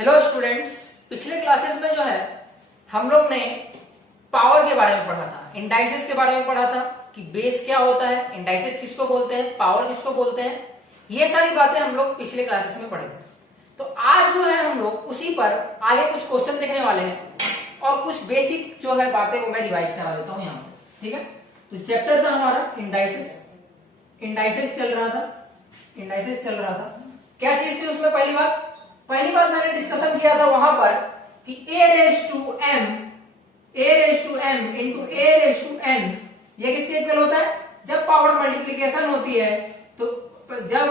Hello students, पिछले classes में जो है हम लोग ने पावर के बारे में पढ़ा था, इंडाइसेस के बारे में पढ़ा था कि बेस क्या होता है, इंडाइसेस किसको बोलते हैं, पावर किसको बोलते हैं। ये सारी बातें हम लोग पिछले क्लासेस में पढ़े थे। तो आज जो है हम लोग उसी पर आगे कुछ क्वेश्चन देखने वाले हैं और कुछ बेसिक जो है बातें वो मैं रिवाइज करा देता हूँ यहाँ पे। ठीक है, तो चैप्टर था हमारा इंडाइसेस। इंडाइसेस चल रहा था। क्या चीज थी उसमें? पहली बात मैंने डिस्कशन किया था वहां पर कि a raise to m into a raise to n ये किसके इक्वल होता है? जब पावर मल्टीप्लीकेशन होती है तो जब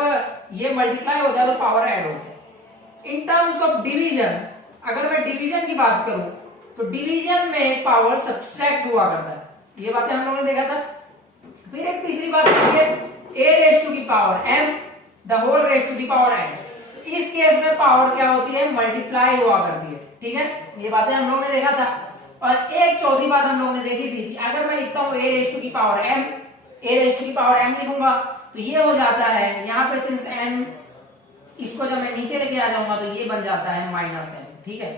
ये मल्टीप्लाई होता है तो पावर ऐड होता है। इन टर्म्स ऑफ डिवीजन, अगर मैं डिवीजन की बात करूं तो डिवीजन में पावर सब्सट्रैक्ट हुआ करता है। ये बातें हम लोगों ने देखा था। फिर एक तीसरी बात है a रेज टू की power m the whole raise to की पावर n। इस केस में पावर क्या होती है? मल्टीप्लाई हुआ करती है। ठीक है, ये बातें हम लोगों ने देखा था। और एक चौथी बात हम लोगों ने देखी थी कि अगर मैं लिखता हूं a रेज टू की power m, a raise to की पावर m लिखूंगा तो ये हो जाता है, यहाँ पे सिंस n, इसको जब मैं नीचे लेके आ जाऊंगा तो ये बन जाता है -n। ठीक है,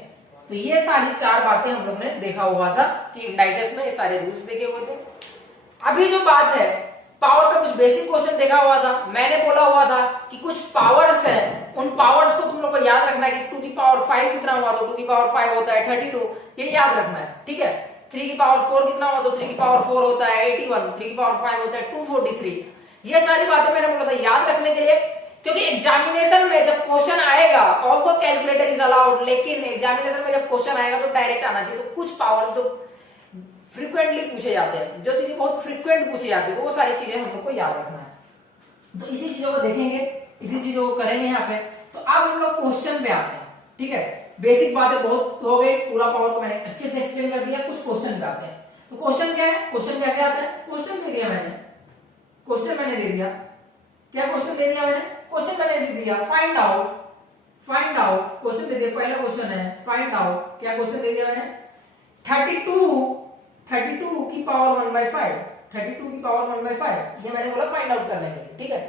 तो ये सारी चार बातें हम लोग ने देखा हुआ था कि इंडाइसेस में ये सारे रूल्स देखे हुए थे। अभी जो बात है पावर का कुछ बेसिक क्वेश्चन देखा हुआ था। मैंने बोला हुआ था कि कुछ पावर्स है, उन पावर्स को तुम लोग को याद रखना है कि 2 की पावर 5 कितना हुआ तो 2 की पावर 5 होता है 32, ये याद रखना है। ठीक है, 3 की पावर 4 कितना हुआ तो 3 की पावर 4 होता है 81, 3 की पावर 5 होता है 243। ये सारी बातें मैंने बोला था याद रखने के लिए, क्योंकि एग्जामिनेशन में जब क्वेश्चन आएगा, ऑल्दो कैलकुलेटर इज अलाउड, लेकिन एग्जामिनेशन में जब क्वेश्चन आएगा तो डायरेक्ट आना चाहिए। तो कुछ पावर जो फ्रीक्वेंटली पूछे जाते हैं, जो चीजें बहुत फ्रीक्वेंट पूछी जाती है, तो वो सारी चीजें हम लोग को याद रखना है। तो इसी चीजों को देखेंगे, इसी चीजों को करेंगे यहाँ पे। तो अब हम लोग क्वेश्चन पे आते हैं। ठीक है, बेसिक बातें बहुत हो गई, पूरा पावर को मैंने अच्छे से एक्सप्लेन कर दिया। कुछ क्वेश्चन पे आते हैं। तो क्वेश्चन क्या है, क्वेश्चन कैसे आता है? क्वेश्चन दे दिया मैंने, क्या क्वेश्चन दे दिया मैंने? क्वेश्चन मैंने दे दिया फाइंड आउट क्वेश्चन दे दिया। पहला क्वेश्चन है फाइंड आउट। क्या क्वेश्चन दे दिया मैंने? 32 की पावर 1/5, 32 की पावर 1/5, ये मैंने बोला फाइंड आउट करने के लिए। ठीक है,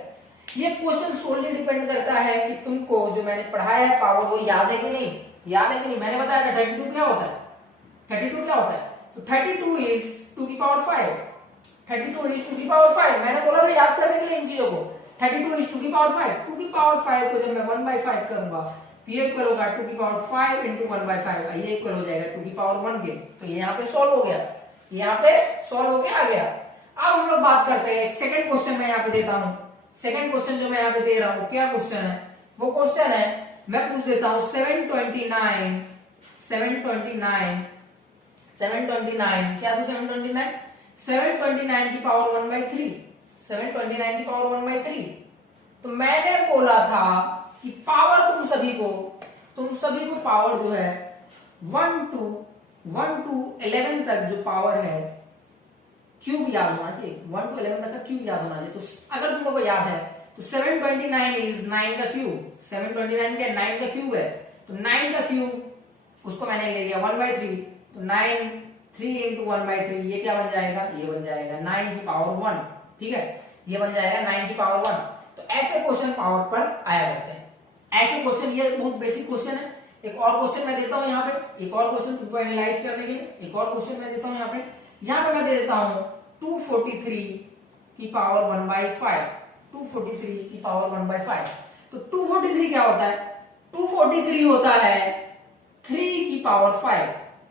ये क्वेश्चन सोलली डिपेंड करता है कि तुमको जो मैंने पढ़ाया है पावर वो याद है कि नहीं। मैंने बताया था 32 क्या होता है, तो 32 इज 2 की पावर 5, 32 इज 2 की पावर 5। मैंने बोला था याद करने के लिए इन चीजों को। 32 इज 2 की पावर 5, 2 की पावर 5 को जब मैं 1/5 करूंगा तो ये इक्वल होगा 2 की पावर 5 इंटू 1/5, ये इक्वल हो जाएगा 2 की पावर 1 के। तो ये यहाँ पे सॉल्व हो गया, आ गया। अब हम लोग बात करते हैं सेकंड क्वेश्चन में यहाँ पे देता हूं। सेकंड क्वेश्चन जो मैं यहाँ पे दे रहा हूं, क्या क्वेश्चन है? वो क्वेश्चन है, मैं पूछ देता हूं 729 क्या था? 729 की पावर 1/3, 729 की पावर 1/3। तो मैंने बोला था कि पावर तुम सभी को पावर जो है 1 to 11 तक जो पावर है क्यूब याद होना चाहिए। 1 to 11 तक का क्यूब याद होना चाहिए। तो अगर तुम लोगों को याद है तो 729 इज 9 का क्यूब, 729 क्या 9 का क्यूब है। तो 9 का क्यूब उसको मैंने ले लिया 1/3, तो 9 3 इंटू 1/3, ये क्या बन जाएगा? ये बन जाएगा 9 की पावर 1। ठीक है, ये बन जाएगा 9 की पावर 1। तो ऐसे क्वेश्चन पावर पर आया करते हैं। ऐसे क्वेश्चन, ये बहुत बेसिक क्वेश्चन है। एक और क्वेश्चन मैं देता हूं यहाँ पे, एक और क्वेश्चन तुमको एनालाइज करने के लिए एक और क्वेश्चन मैं देता हूं यहाँ पे मैं दे देता हूं 243 की पावर 1/5, 243 की पावर 1/5। तो 243 क्या होता है? 243 होता है 3 की पावर 5।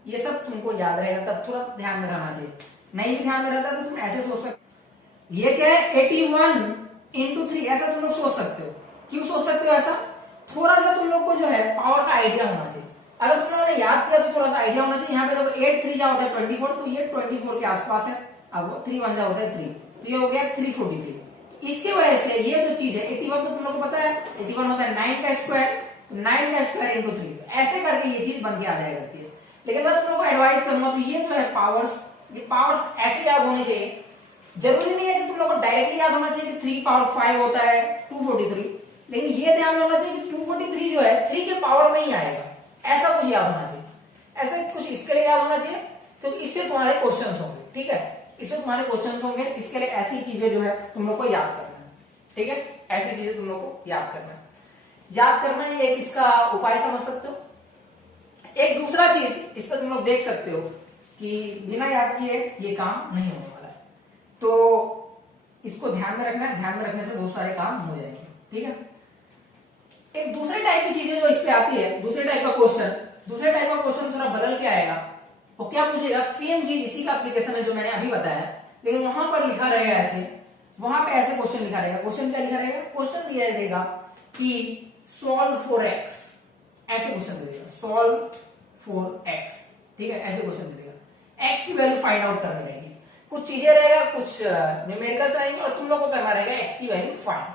ये सब तुमको याद रहेगा, तब थोड़ा ध्यान में रहना चाहिए। नहीं भी ध्यान में रहता तो तुम ऐसे सोच सकते, ये क्या है 81 इंटू 3, ऐसा तुम लोग सोच सकते हो। क्यों सोच सकते हो ऐसा? थोड़ा सा तुम लोग को जो है पावर का आइडिया होना चाहिए। अगर तुम लोगों ने याद किया तो थोड़ा सा आइडिया होना चाहिए। यहाँ पे देखो 8 3 जा होता है 24, तो ये 24 के आसपास है। अब 3 1 जा होता है 3, तो ये हो गया 343। इसकी वजह से ये जो चीज है 81 तो तुम लोग को पता है 81 होता है 9 का स्क्वायर, 9 का स्क्वायर इंटू 3, ऐसे करके ये चीज बन के आ जाया करती है। लेकिन मैं तुम लोग को एडवाइस करूंगा तो ये जो है पावर्स ऐसे याद होने चाहिए। जरूरी नहीं है कि तुम लोग को डायरेक्टली याद होना चाहिए कि 3 की पावर 5 होता है 243, लेकिन ये ध्यान रखना चाहिए कि 243 जो है 3 के पावर में ही आएगा, ऐसा कुछ याद होना चाहिए। ऐसा कुछ इसके लिए याद होना चाहिए क्योंकि इससे तुम्हारे क्वेश्चंस होंगे। ठीक है, इससे तुम्हारे क्वेश्चंस होंगे, इसके लिए ऐसी चीजें जो है तुम लोग को याद करना है। ठीक है, ऐसी चीजें तुम लोग को याद करना है। ये एक इसका उपाय समझ सकते हो। एक दूसरा चीज इस पर तुम लोग देख सकते हो कि बिना याद किए ये काम नहीं होने वाला है, तो इसको ध्यान में रखना है। ध्यान में रखने से बहुत सारे काम हो जाएंगे, ठीक है। एक दूसरे टाइप की चीजें जो इस पे आती है, दूसरे टाइप का क्वेश्चन थोड़ा बदल के आएगा। वो क्या पूछेगा, सेम चीज इसी का एप्लीकेशन है जो मैंने अभी बताया, लेकिन वहां पर लिखा रहेगा ऐसे, वहां पे ऐसे क्वेश्चन लिखा रहेगा। क्वेश्चन क्या लिखा रहेगा, क्वेश्चन दिया रहेगा कि सॉल्व फॉर एक्स, ऐसे क्वेश्चन दे देगा, सॉल्व फॉर एक्स, ठीक है, ऐसे क्वेश्चन दे देगा। एक्स की वैल्यू फाइंड आउट करनी रहेगी, कुछ चीजें रहेगा, कुछ न्यूमेरिकल्स आएंगे और तुम लोगों को करना रहेगा एक्स की वैल्यू फाइंड।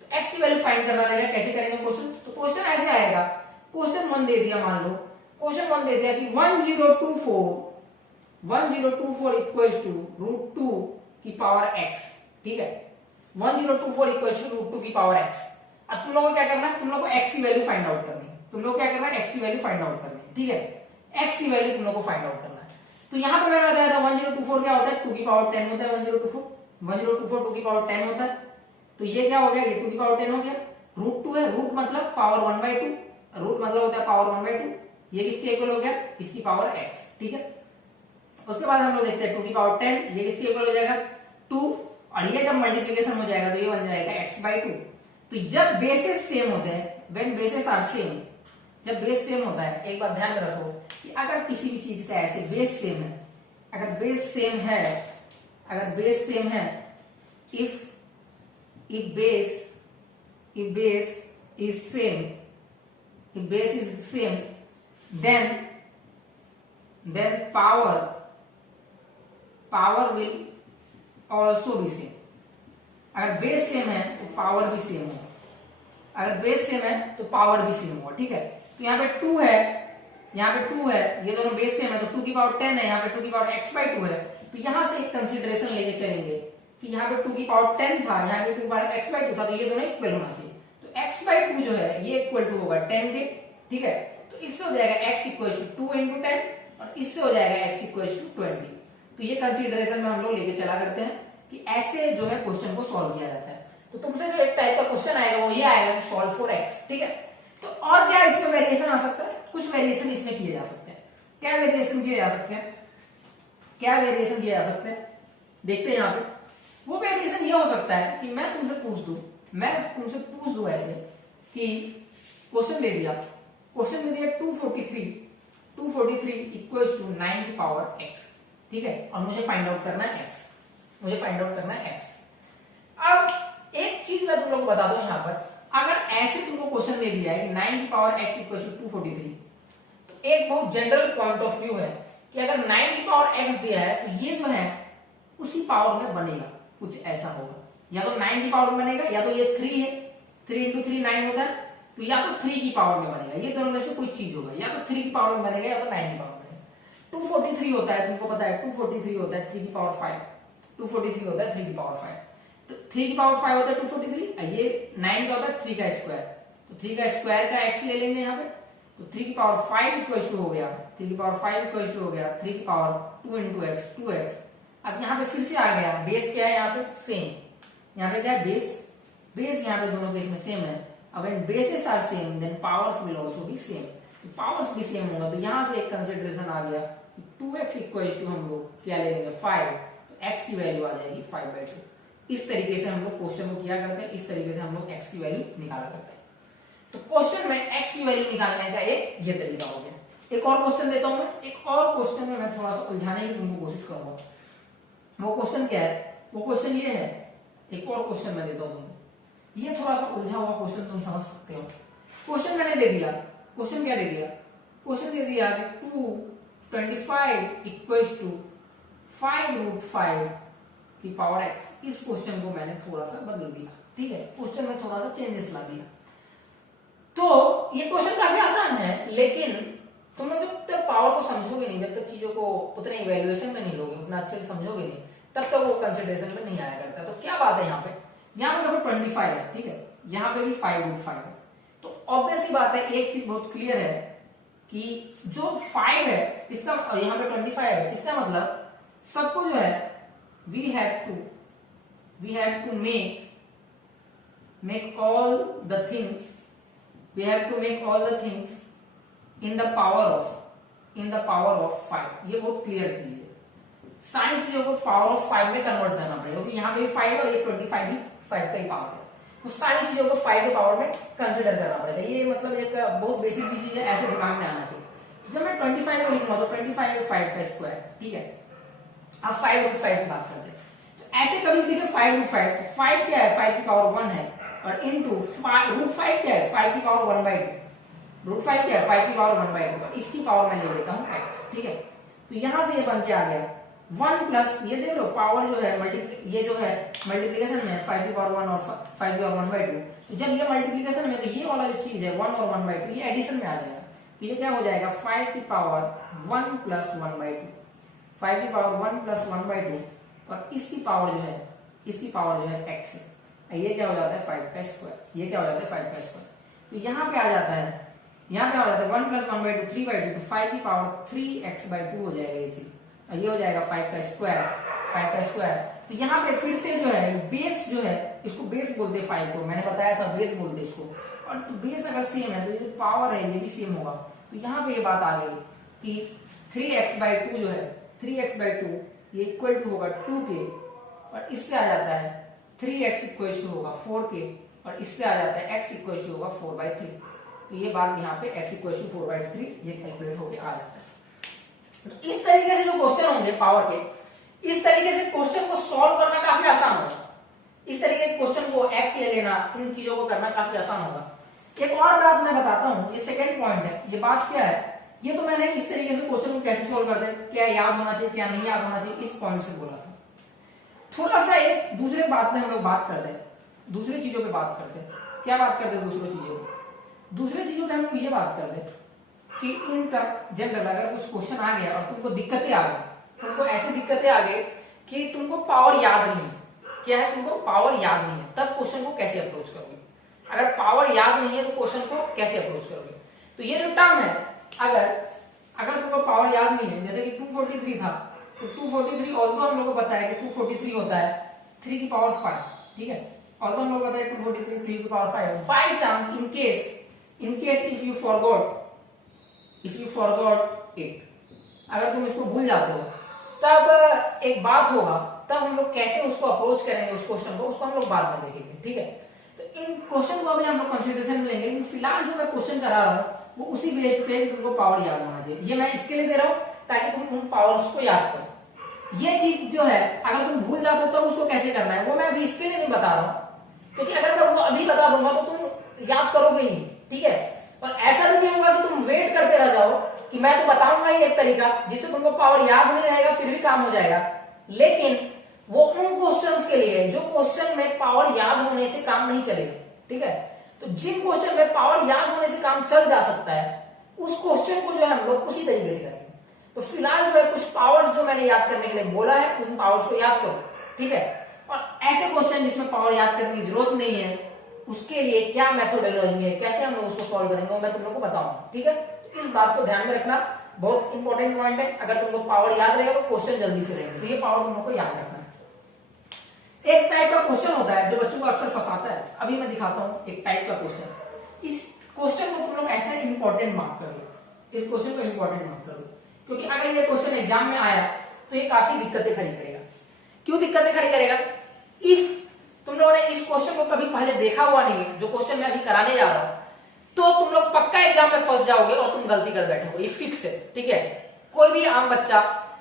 तो एक्स की वैल्यू फाइंड करना रहेगा, कैसे करेंगे क्वेश्चन, तो क्वेश्चन ऐसे आएगा। क्वेश्चन 1 दे दिया, मान लो क्वेश्चन 1 दे दिया कि 1024 इक्वल्स टू √2 की पावर एक्स, ठीक है, 1024 इक्वल्स टू √2 की पावर एक्स। अब तुम लोगों को क्या करना है, तुम लोग को एक्स की वैल्यू फाइंड आउट करनी है। तुम लोग क्या करना है, एक्स की वैल्यू फाइंड आउट करनी है, ठीक है, एक्स की वैल्यू तुम लोग को फाइंड आउट करना है। तो यहां पर मैंने बताया था 1024 क्या होता है, 2 की पावर 10 होता है। 1024 2 की पावर 10 होता है। तो ये क्या हो गया, ये 2 की पावर 10 हो गया। √2 है, रूट मतलब पावर 1/2, रूट मतलब होता है पावर 1/2। ये किसके इक्वल हो गया, इसकी पावर एक्स, ठीक है। उसके बाद हम लोग देखते हैं 2 की पावर 10, ये किसके इक्वल हो जाएगा 2, और ये जब मल्टीप्लीकेशन हो जाएगा तो ये बन जाएगा x/2। तो जब बेसेस सेम होते हैं, व्हेन बेसेस आर सेम, जब बेस सेम होता है, एक बात ध्यान में रखो कि अगर किसी भी चीज का ऐसे बेस सेम है, अगर बेस सेम है, if base is same, then power will also be same। अगर बेस सेम है तो पावर भी सेम होगा, अगर बेस सेम है तो पावर भी सेम होगा, ठीक है। तो यहाँ पे 2 है, ये दोनों बेस सेम है, तो 2 की पावर 10 है, यहाँ पे 2 की पावर x/2 है। तो यहां से एक कंसिडरेशन लेके चलेंगे कि यहाँ पे 2 की पावर 10 था, यहाँ पे 2 की पावर x/2 था, तो ये दोनों इक्वल होना चाहिए। तो x/2 जो है ये इक्वल टू होगा 10 के, ठीक है। तो इससे हो जाएगा x इक्वल टू 2 × 10, और इससे हो जाएगा x इक्वल टू 20। तो ये कंसिडरेशन में हम लोग लेके चला करते हैं कि ऐसे जो है क्वेश्चन को सॉल्व किया जाता है। तो तुमसे जो एक टाइप का क्वेश्चन आएगा वो ये आएगा, सॉल्व फॉर एक्स, ठीक है। तो और क्या इसमें वेरिएशन आ सकता है, कुछ वेरिएशन इसमें किए जा सकते हैं। क्या वेरिएशन किए जा सकते हैं, देखते हैं यहाँ पे। वो वेरिएशन ये हो सकता है कि मैं तुमसे पूछ दूं ऐसे कि क्वेश्चन दे दिया 243 इक्वल्स टू 9 की पावर x, ठीक है, और मुझे फाइंड आउट करना है x। अब एक चीज मैं तुम लोग को बता दूं यहाँ पर, अगर ऐसे तुमको क्वेश्चन दे दिया है कि 9 की पावर x इक्वल्स टू 243, तो एक बहुत जनरल पॉइंट ऑफ व्यू है कि अगर 9 की पावर x दिया है तो ये जो है उसी पावर में बनेगा, कुछ ऐसा होगा, या तो 9 की पावर में बनेगा, या तो ये 3 है, 3 × 3 9 होता है, तो या तो 3 की पावर में बनेगा, ये दोनों में से कोई चीज होगा, या तो 3 की पावर में बनेगा या तो 9 की पावर में बनेगा। 243 होता है, तुमको पता है 243 होता है 3 की पावर 5, 243 होता है 3 की पावर 5, तो 3 की पावर 5 होता है 243, ये 9 का होता है 3 का स्क्वायर, तो 3 का स्क्वायर का x ले लेंगे यहाँ पे, तो 3 की पावर 5 इक्वल टू हो गया, 3 की पावर 5 इक्वल टू हो गया 3 की पावर 2 × x 2x। अब यहाँ पे फिर से आ गया, बेस क्या है यहाँ पे सेम, यहाँ पे क्या है बेस यहाँ पे दोनों केस में सेम है। अब when bases are same then powers will also be same, तो पावर्स भी सेम होगा। तो यहाँ से एक कंसिडरेशन आ गया 2x इक्वल टू हम लोग क्या ले लेंगे 5, तो x की वैल्यू आ जाएगी 5/2। इस तरीके से हम लोग क्वेश्चन को किया करते हैं, इस तरीके से हम लोग x की वैल्यू निकाला करते हैं। तो क्वेश्चन में x की वैल्यू निकालने का एक ये तरीका हो गया। एक और क्वेश्चन देता हूं मैं, एक और क्वेश्चन में मैं थोड़ा सा उलझाने की तुमको कोशिश करूंगा। वो क्वेश्चन क्या है, वो क्वेश्चन ये है, एक और क्वेश्चन मैं देता हूं तुमको, ये थोड़ा सा उलझा हुआ क्वेश्चन तुम समझ सकते हो। क्वेश्चन मैंने दे दिया, क्वेश्चन क्या दे दिया, क्वेश्चन दे दिया 225 इक्वल्स टू 5√5 की पावर x। इस क्वेश्चन को मैंने थोड़ा सा बदल दिया, ठीक है, क्वेश्चन में थोड़ा सा चेंजेस ला दिया। तो ये क्वेश्चन काफी आसान है, लेकिन तुम लोग जब तक पावर को समझोगे नहीं, जब तक चीजों को उतने इवेल्युएशन में नहीं लोगे, उतना अच्छे से समझोगे नहीं, तब तक वो कंसिडरेशन में नहीं आया करता। तो क्या बात है यहाँ पे देखो 25 है, ठीक है, यहाँ पे भी 5√5 है। तो ऑब्वियस ही बात है, एक चीज बहुत क्लियर है कि जो 5 है इसका, और यहाँ पे 25 है, इसका मतलब सबको जो है we have to make all the things in the power of in the power of 5। ये बहुत क्लियर चीज है, सारी चीजों को पावर ऑफ 5 में कन्वर्ट करना पड़ेगा, क्योंकि यहाँ पे भी 5 है और ये 25 भी 5 का ही पावर है, तो सारी चीजों को 5 के पावर में कंसिडर करना पड़ेगा। ये मतलब एक बहुत बेसिक सी चीज है, ऐसे दिमाग में आना चाहिए। जब मैं 25 को लिखूंगा तो 25 है 5 का स्क्वायर, ठीक है। अब 5√5 की बात करते हैं, तो ऐसे कभी भी लिखे 5√5, तो 5 क्या है, 5 की पावर 1 है, और इंटू √5 क्या है, 5 की पावर 1/2। √5 क्या है, 5 की पावर 1/2, तो इसकी पावर मैं ले लेता हूँ x, ठीक है। तो यहां से ये बन के आ गया 1 प्लस, ये देख लो पावर जो है ये जो है मल्टीप्लीकेशन में 5 की पावर 1 और 5 की पावर 1/2, तो जब ये मल्टीप्लीकेशन में, तो ये वाला जो चीज है 1 और 1/2 ये एडिशन में आ जाएगा, तो ये क्या हो जाएगा 5 की पावर 1 प्लस 1/2, 5 की पावर 1 प्लस 1/2, और इसकी पावर जो है, इसकी पावर जो है x है, ये क्या हो जाता है 5 का स्क्वायर, ये क्या हो जाता है 5 का स्क्वायर। तो यहाँ पे आ जाता है, यहाँ पे आ जाता है 1 प्लस 1/2 3/2, तो 5 की पावर 3x/2 हो जाएगा ये चीज, ये हो जाएगा 5 का स्क्वायर, 5 का स्क्वायर। तो यहाँ पे फिर से जो है बेस जो है, इसको बेस बोलते हैं 5 को, मैंने बताया था बेस बोलते इसको, और तो बेस अगर सेम है तो ये जो पावर है ये भी सेम होगा। तो यहाँ पे ये बात आ गई कि 3x/2 जो है 3x/2 ये इक्वल टू होगा 2 के, और इससे आ जाता है 3x इक्वल टू होगा 4 के, और इससे आ जाता है x इक्वल टू होगा 4/3। तो ये बात यहाँ पे x इक्वल टू 4/3 ये कैलकुलेट होके आ जाता है। तो इस तरीके से जो क्वेश्चन होंगे पावर के, इस तरीके से क्वेश्चन को सॉल्व करना काफी आसान होगा। इस तरीके के क्वेश्चन को x ले लेना, इन चीजों को करना काफी आसान होगा। एक और बात मैं बताता हूँ, ये सेकंड पॉइंट है। ये बात क्या है, ये तो मैंने इस तरीके से क्वेश्चन को कैसे सॉल्व करते हैं, क्या याद होना चाहिए क्या नहीं याद होना चाहिए, इस पॉइंट से बोला था। थोड़ा सा एक दूसरे बात में हम लोग बात करते हैं, दूसरी चीजों पे बात करते हैं। क्या बात करते हैं दूसरी चीजों पे? दूसरी चीजों पे हम लोग ये बात करते हैं कि इनका जनरल अगर कुछ क्वेश्चन आ गया और तुमको दिक्कतें आ गई, तुमको ऐसी दिक्कतें आ गई कि तुमको पावर याद नहीं है, क्या है तुमको पावर याद नहीं है, तब क्वेश्चन को कैसे अप्रोच करोगे? अगर पावर याद नहीं है तो क्वेश्चन को कैसे अप्रोच करोगे? तो ये जो टर्म है, अगर तुमको पावर याद नहीं है, जैसे कि 243 था, तो 243 ऑल्दो हम लोग को पता है कि 243 होता है 3 की पावर 5, ठीक है। ऑल्दो हम लोग को पता है 243 3 की power 5। By chance in case if you forgot it, अगर तुम इसको भूल जाते हो, तब एक बात होगा, तब हम लोग कैसे उसको अप्रोच करेंगे उस क्वेश्चन को, उसको हम लोग बाद में देखेंगे, ठीक है। तो इन क्वेश्चन को अभी हम लोग कंसिडरेशन में लेंगे, लेकिन फिलहाल जो मैं क्वेश्चन करा रहा हूँ वो उसी बेस पे तुमको पावर याद होना चाहिए। ये मैं इसके लिए दे रहा हूँ ताकि तुम उन पावर्स को याद करो। ये चीज जो है अगर तुम भूल जाते हो तो उसको कैसे करना है वो मैं अभी इसके लिए नहीं बता रहा हूँ, क्योंकि अगर मैं वो अभी बता दूंगा तो तुम याद करोगे ही, ठीक है। और ऐसा भी नहीं होगा कि तुम वेट करते रह जाओ कि मैं तो बताऊंगा ही एक तरीका जिससे तुमको पावर याद नहीं रहेगा फिर भी काम हो जाएगा, लेकिन वो उन क्वेश्चंस के लिए जो क्वेश्चन में पावर याद होने से काम नहीं चलेगा, ठीक है। तो जिन क्वेश्चन में पावर याद होने से काम चल जा सकता है उस क्वेश्चन को जो है हम लोग उसी तरीके से करेंगे। तो फिलहाल जो है कुछ पावर्स जो मैंने याद करने के लिए बोला है उन पावर्स को याद करो, ठीक है। और ऐसे क्वेश्चन जिसमें पावर याद करने की जरूरत नहीं है उसके लिए क्या मेथोडोलॉजी है, कैसे हम लोग उसको सॉल्व करेंगे, मैं तुम लोग को बताऊंगा, ठीक है। इस बात को ध्यान में रखना, बहुत इंपॉर्टेंट पॉइंट है। अगर तुमको पावर याद रहेगा तो क्वेश्चन जल्दी से रहेंगे, तो ये पावर तुम लोग को याद रखना है। एक टाइप का क्वेश्चन होता है जो बच्चों को अक्सर फंसाता है, अभी मैं दिखाता हूँ एक टाइप का क्वेश्चन। इस क्वेश्चन को तुम लोग ऐसे इंपॉर्टेंट मार्क कर लो, इस क्वेश्चन को इंपॉर्टेंट मार्क कर लो, क्योंकि अगर ये क्वेश्चन एग्जाम में आया तो ये काफी दिक्कतें खड़ी करेगा। क्यों दिक्कतें खड़ी करेगा? इफ तुम लोगों ने इस क्वेश्चन को कभी पहले देखा हुआ नहीं है, जो क्वेश्चन मैं अभी कराने जा रहा हूं, तो तुम लोग पक्का एग्जाम में फंस जाओगे और तुम गलती कर बैठोगे, ये फिक्स है, ठीक है। कोई भी आम बच्चा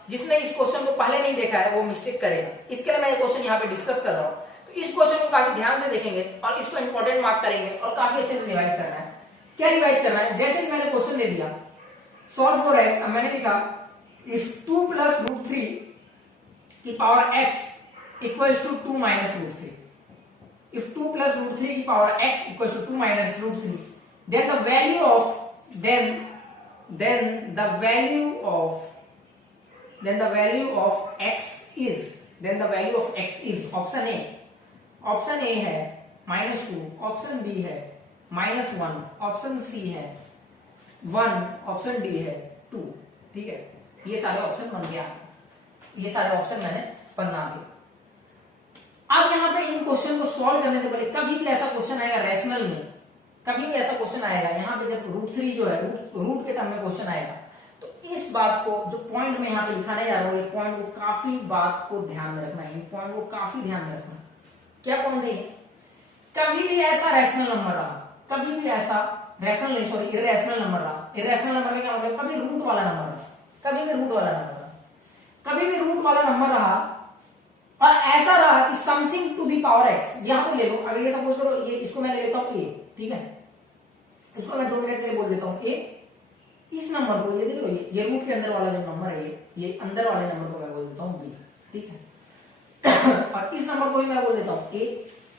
जिसने इस क्वेश्चन को पहले नहीं देखा है वो मिस्टेक करेगा। इसके लिए मैं ये क्वेश्चन यहाँ पे डिस्कस कर रहा हूँ, तो इस क्वेश्चन को काफी ध्यान से देखेंगे और इसको इंपॉर्टेंट मार्क करेंगे और काफी अच्छे से रिवाइज करना है। क्या रिवाइज करना है? जैसे कि मैंने क्वेश्चन दे दिया सॉल्व फॉर एक्स, अब मैंने लिखा इफ 2 प्लस √3 की power x equals to 2 minus √3, if 2 plus √3 की power x equals to 2 minus √3, then the value of x is option A है -2, ऑप्शन B है -1, ऑप्शन C है 1, ऑप्शन D है 2, ठीक है। ये सारे ऑप्शन बन गया, ये सारे ऑप्शन मैंने बना दिए। अब यहाँ पे इन क्वेश्चन को सॉल्व करने से पहले कभी भी ऐसा क्वेश्चन आएगा रैशनल में, कभी भी ऐसा क्वेश्चन आएगा यहाँ पे जब √3 जो है रूट के टर्म में क्वेश्चन आएगा, तो इस बात को जो पॉइंट में यहाँ पे लिखाने जा रहा हूँ, ये पॉइंट को काफी बात को ध्यान में रखना है, पॉइंट को काफी ध्यान में रखना। क्या पॉइंट है? कभी भी ऐसा रैशनल नंबर रहा, कभी भी ऐसा रैशनल नहीं सॉरी इरेशनल नंबर रहा। इरेशनल नंबर में क्या मतलब? कभी रूट वाला नंबर रहा, कभी भी रूट वाला नंबर रहा, कभी भी रूट वाला नंबर रहा और ऐसा रहा कि something to the power x. यहां पे ले लो, अगर ये सपोज करो, ये इसको मैं ले लेता हूं ए, ठीक है, इसको मैं 2 मिनट के लिए बोल देता हूं ए। इस नंबर को ये देखो, ये रूट के अंदर वाला जो नंबर है, ये अंदर वाले नंबर को मैं बोल देता हूं बी, ठीक है। और इस नंबर को भी मैं बोल देता हूं ए,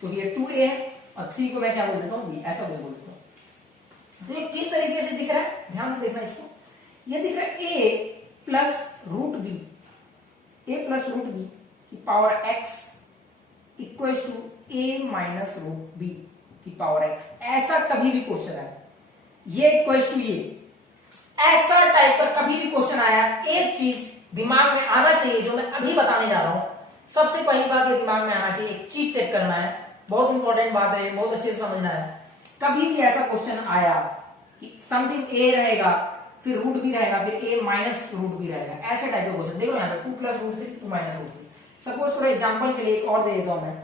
क्योंकि ये 2a है, और 3 को मैं क्या बोल देता हूं बी, ऐसा बोल देता हूं। तो ये किस तरीके से दिख रहा है, ध्यान से देखना इसको। ये दिख रहा है a plus root B, a plus root B की power x equal to a minus root B की पावर x। ऐसा कभी भी क्वेश्चन है, ये इक्वल टू ये, ऐसा टाइप का कभी भी क्वेश्चन आया, एक चीज दिमाग में आना चाहिए जो मैं अभी बताने जा रहा हूं। सबसे पहली बात ये दिमाग में आना चाहिए, एक चीज चेक करना है, बहुत इंपॉर्टेंट बात है, बहुत अच्छे से समझना है। कभी भी ऐसा क्वेश्चन आया कि समथिंग ए रहेगा, फिर रूट भी रहेगा, फिर ए माइनस रूट भी रहेगा, ऐसे टाइप का क्वेश्चन। देखो यहाँ पे 2 plus root 3 2 minus root 3। Suppose for example के लिए एक और दे देता हूं मैं,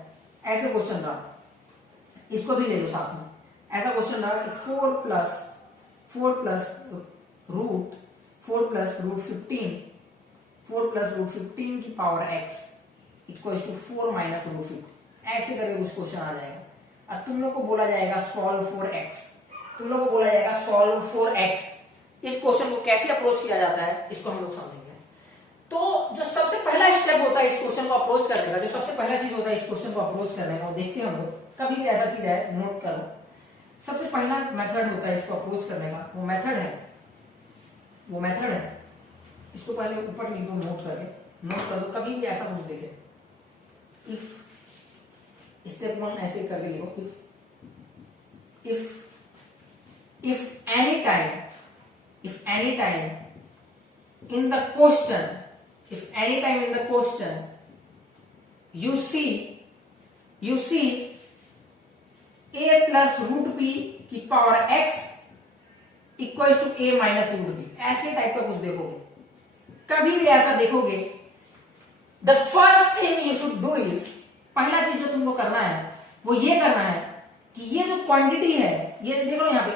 ऐसे क्वेश्चन रहा, इसको भी ले लो साथ में। ऐसा क्वेश्चन रहा कि 4 प्लस रूट 15 4 प्लस रूट 15 की power x equal to 4 minus root 15। ऐसे करके कुछ क्वेश्चन आ जाएगा और तुम लोग को बोला जाएगा सॉल्व फॉर x, तुम लोग को बोला जाएगा सॉल्व फॉर x। इस क्वेश्चन को कैसे अप्रोच किया जाता है इसको हम लोग समझेंगे। तो जो सबसे पहला स्टेप होता है इस क्वेश्चन को अप्रोच करने का, जो सबसे पहला चीज होता है इस क्वेश्चन को अप्रोच करने का, वो देखते हैं हम लोग। कभी भी ऐसा चीज है, नोट करो, सबसे पहला मेथड होता है इसको अप्रोच करने का, वो मेथड है, इसको पहले ऊपर लिख दो, नोट कर दो। कभी भी ऐसा कुछ देखे, इफ स्टेप 1 ऐसे करके लिखो, if any time in the question you see a plus root b की power x equal to a minus root b, ऐसे टाइप का कुछ देखोगे, कभी भी ऐसा देखोगे, the first thing you should do is, पहला चीज जो तुमको करना है वो ये करना है कि ये जो क्वांटिटी है, ये देखो यहाँ पे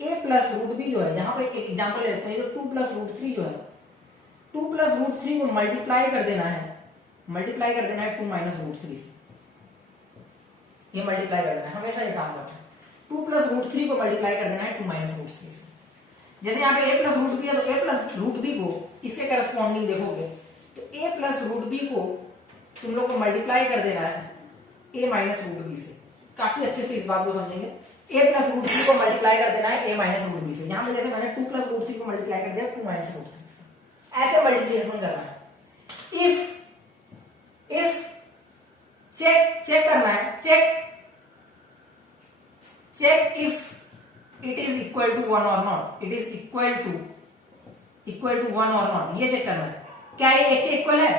a प्लस रूट बी जो है, यहाँ पे एक एग्जांपल लेते हैं, जो 2 प्लस रूट 3 जो है, 2 प्लस रूट 3 को मल्टीप्लाई कर देना है 2 माइनस रूट 3 से, ये मल्टीप्लाई कर देना है, हमेशा ये काम करता है। 2 प्लस रूट 3 को मल्टीप्लाई कर देना है 2 माइनस रूट 3 से। जैसे यहाँ पे a प्लस रूट बी है, तो a प्लस रूट बी को इसके करस्पॉन्डिंग देखोगे, तो a प्लस रूट बी को तुम लोग को मल्टीप्लाई कर देना है a माइनस रूट बी से। काफी अच्छे से इस बात को समझेंगे, a प्लस रूट 3 को मल्टीप्लाई कर देना है a माइनस रूट बी से। यहाँ पे जैसे मैंने 2 प्लस रूट 3 को मल्टीप्लाई कर दिया 2 माइनस रूट 3 से, ऐसे मल्टीप्लीकेशन करना है। इफ चेक करना है, check if it is equal to 1 और not, it is equal to 1 और नॉट, ये चेक करना है, क्या ये एक के इक्वल है।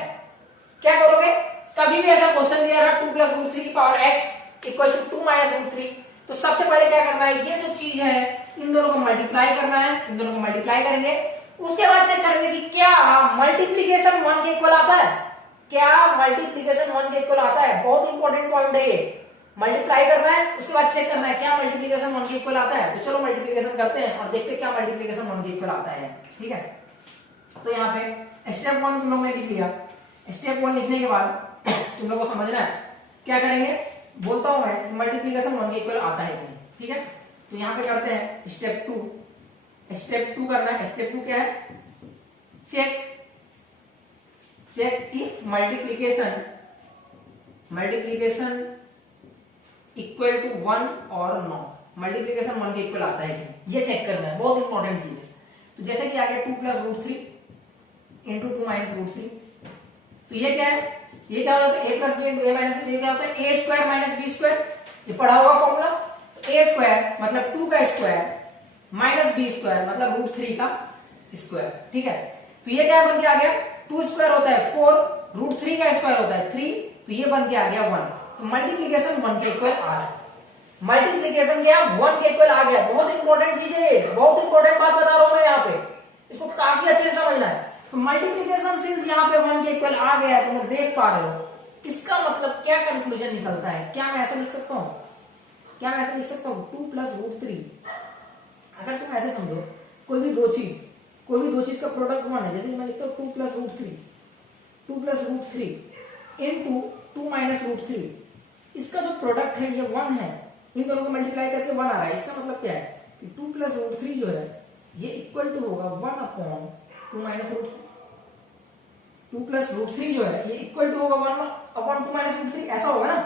क्या करोगे, कभी भी ऐसा क्वेश्चन दिया रहा 2 प्लस रूट 3 की power x equal to 2 minus root 3, तो सबसे पहले क्या करना है, ये जो चीज है इन दोनों को मल्टीप्लाई करना है, इन दोनों को मल्टीप्लाई करेंगे, उसके बाद चेक करेंगे कि क्या मल्टीप्लीकेशन 1 के इक्वल आता है, क्या मल्टीप्लीकेशन 1 के इक्वल आता है। बहुत इंपॉर्टेंट पॉइंट है ये, मल्टीप्लाई करना है, उसके बाद चेक करना है क्या मल्टीप्लीकेशन 1 के इक्वल आता है। तो चलो मल्टीप्लीकेशन करते हैं और देखते हैं क्या मल्टीप्लीकेशन 1 के इक्वल आता है, ठीक है। तो यहाँ पे स्टेप 1 तुम लोग ने लिख लिया, स्टेप 1 लिखने के बाद तुम लोग को समझना है क्या करेंगे, बोलता हूं मैं मल्टीप्लीकेशन 1 के इक्वल आता है नहीं, ठीक है। तो यहाँ पे करते हैं स्टेप 2 करना है। स्टेप 2 क्या है, check if multiplication equal to 1 और नॉट, मल्टीप्लीकेशन 1 के इक्वल आता है कि ये चेक करना है, बहुत इंपॉर्टेंट चीज है। तो जैसे कि आ गया 2 plus root 3 into 2 minus root 3, तो ये क्या है, ये क्या होता है, a plus b into a minus b, क्या होता है a square minus B square, ये पढ़ा होगा फॉर्मूला। a स्क्वायर मतलब 2 का स्क्वायर माइनस बी स्क्वायर मतलब रूट 3 का स्क्वायर, ठीक है। तो ये क्या बन के आ गया, 2 स्क्वायर होता है 4, रूट 3 का स्क्वायर होता है 3, तो ये बन के आ गया 1। तो मल्टीप्लीकेशन 1 के इक्वल आ गया, मल्टीप्लीकेशन क्या 1 के इक्वल आ गया। बहुत इंपॉर्टेंट चीज है, बहुत इंपॉर्टेंट बात बता रहा हूं मैं यहाँ पे, इसको काफी अच्छे से मल्टीप्लीकेशन सिंस यहाँ पे 1 के इक्वल आ गया है, तो मैं देख पा रहे हो, इसका मतलब क्या कंक्लूजन निकलता है? क्या मैं ऐसा लिख सकता हूँ? क्या मैं ऐसा लिख सकता हूँ 2 प्लस रूट 3? अगर तुम ऐसे समझो, कोई भी दो चीज का प्रोडक्ट 1 है, जैसे मैं लिखता हूँ 2 plus root 3 into 2 minus root 3, इसका जो प्रोडक्ट है ये 1 है, इन दोनों को मल्टीप्लाई करके 1 आ रहा है। इसका मतलब क्या है कि 2 प्लस रूट 3 जो है ये इक्वल टू होगा 1 upon 2 minus root 3। 2 plus root 3 जो है ये इक्वल टू होगा 1 अपॉन 2 माइनस रूट 3, ऐसा होगा ना?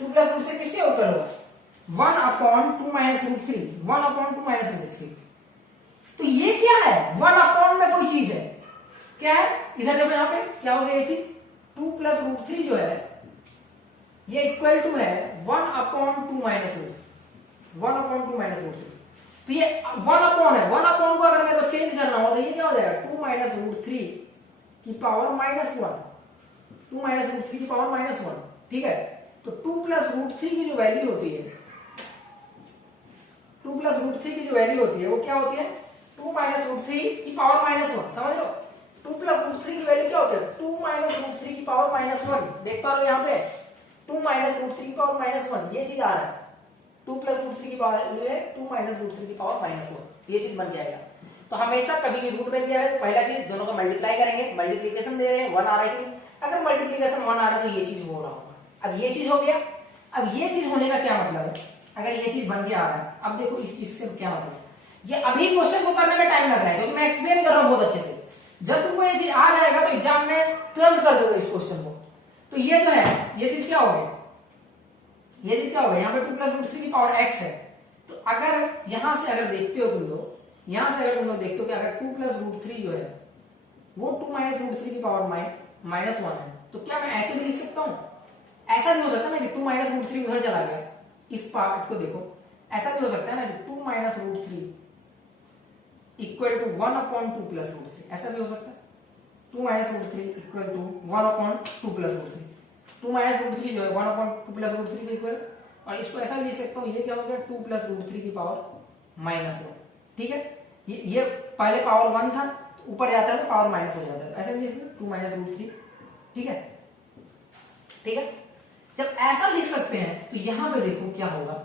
2 प्लस रूट 3 किसके इक्वल होगा? 1 upon 2 minus root 3, 1 upon 2 minus root 3। तो ये क्या है? 1 अपॉन में कोई चीज है, क्या है? इधर देखो, यहाँ पे क्या हो गया ये चीज, 2 प्लस रूट 3 जो है ये इक्वल टू है 1 upon 2 minus root 1 upon 2 minus root 3। तो ये 1 अपॉन है, 1 अपॉन को अगर मेरे को चेंज करना हो तो ये क्या हो जाएगा? 2 माइनस रूट 3 की पावर माइनस 1, 2 माइनस रूट 3 की पावर माइनस 1, ठीक है? तो 2 प्लस रूट 3 की जो वैल्यू होती है, 2 प्लस रूट 3 की जो वैल्यू होती है वो क्या होती है? 2 माइनस रूट 3 की पावर माइनस 1, समझ लो? 2 प्लस रूट 3 की वैल्यू क्या होती है? 2 माइनस रूट 3 की पावर माइनस 1। देख पा रहे हो यहाँ पे 2 माइनस रूट 3 की पावर माइनस 1, ये चीज आ रहा है। 2 प्लस रूट 3 की पावर वैल्यू है 2 माइनस रूट 3 की पावर माइनस 1, ये चीज बन जाएगा। तो हमेशा कभी भी रूट में दिया है, पहला चीज दोनों को मल्टीप्लाई करेंगे, मल्टीप्लीकेशन दे रहे हैं 1 आ रहा है, अगर मल्टीप्लीकेशन 1 आ रहा है तो ये चीज हो रहा होगा। अब ये चीज हो गया, अब ये चीज होने का क्या मतलब है? अगर ये चीज बन के आ रहा है, अब देखो इस चीज से क्या मतलब है? ये अभी क्वेश्चन को करने में टाइम लग रहा है क्योंकि मैं एक्सप्लेन कर रहा हूं बहुत अच्छे से। जब तुमको ये चीज आ जाएगा तो एग्जाम में तुरंत कर दोगे इस क्वेश्चन को। तो ये जो है ये चीज क्या हो गई? ये चीज क्या हो गई? यहाँ पे 2 प्लस रूट 3 की पावर x है। तो अगर यहां से अगर देखते हो तुम लोग, यहां से अगर तुम लोग देखते हो कि अगर 2 प्लस रूट 3 जो है वो 2 माइनस रूट 3 की पावर माइनस 1 है, तो क्या मैं ऐसे भी लिख सकता हूं? ऐसा भी हो सकता है ना कि 2 माइनस रूट 3 उधर चला गया, इस पार्ट को देखो, ऐसा भी हो सकता है ना कि 2 minus root 3 equal to 1 upon 2 plus root 3, ऐसा भी हो सकता है। 2 minus root 3 equal to 1 upon 2 plus root 3, 2 minus root 3 जो है 1 अपॉन 2 प्लस रूट 3 के इक्वल। और इसको ऐसा भी लिख सकता हूँ, ये क्या हो गया? 2 प्लस रूट 3 की पावर माइनस 1, ठीक है? ये पहले पावर 1 था, ऊपर जाता है तो पावर माइनस हो जाता है, ऐसा भी लिख सकते 2 माइनस रूट 3, ठीक है? ठीक है, जब ऐसा लिख सकते हैं तो यहां पे देखो क्या होगा,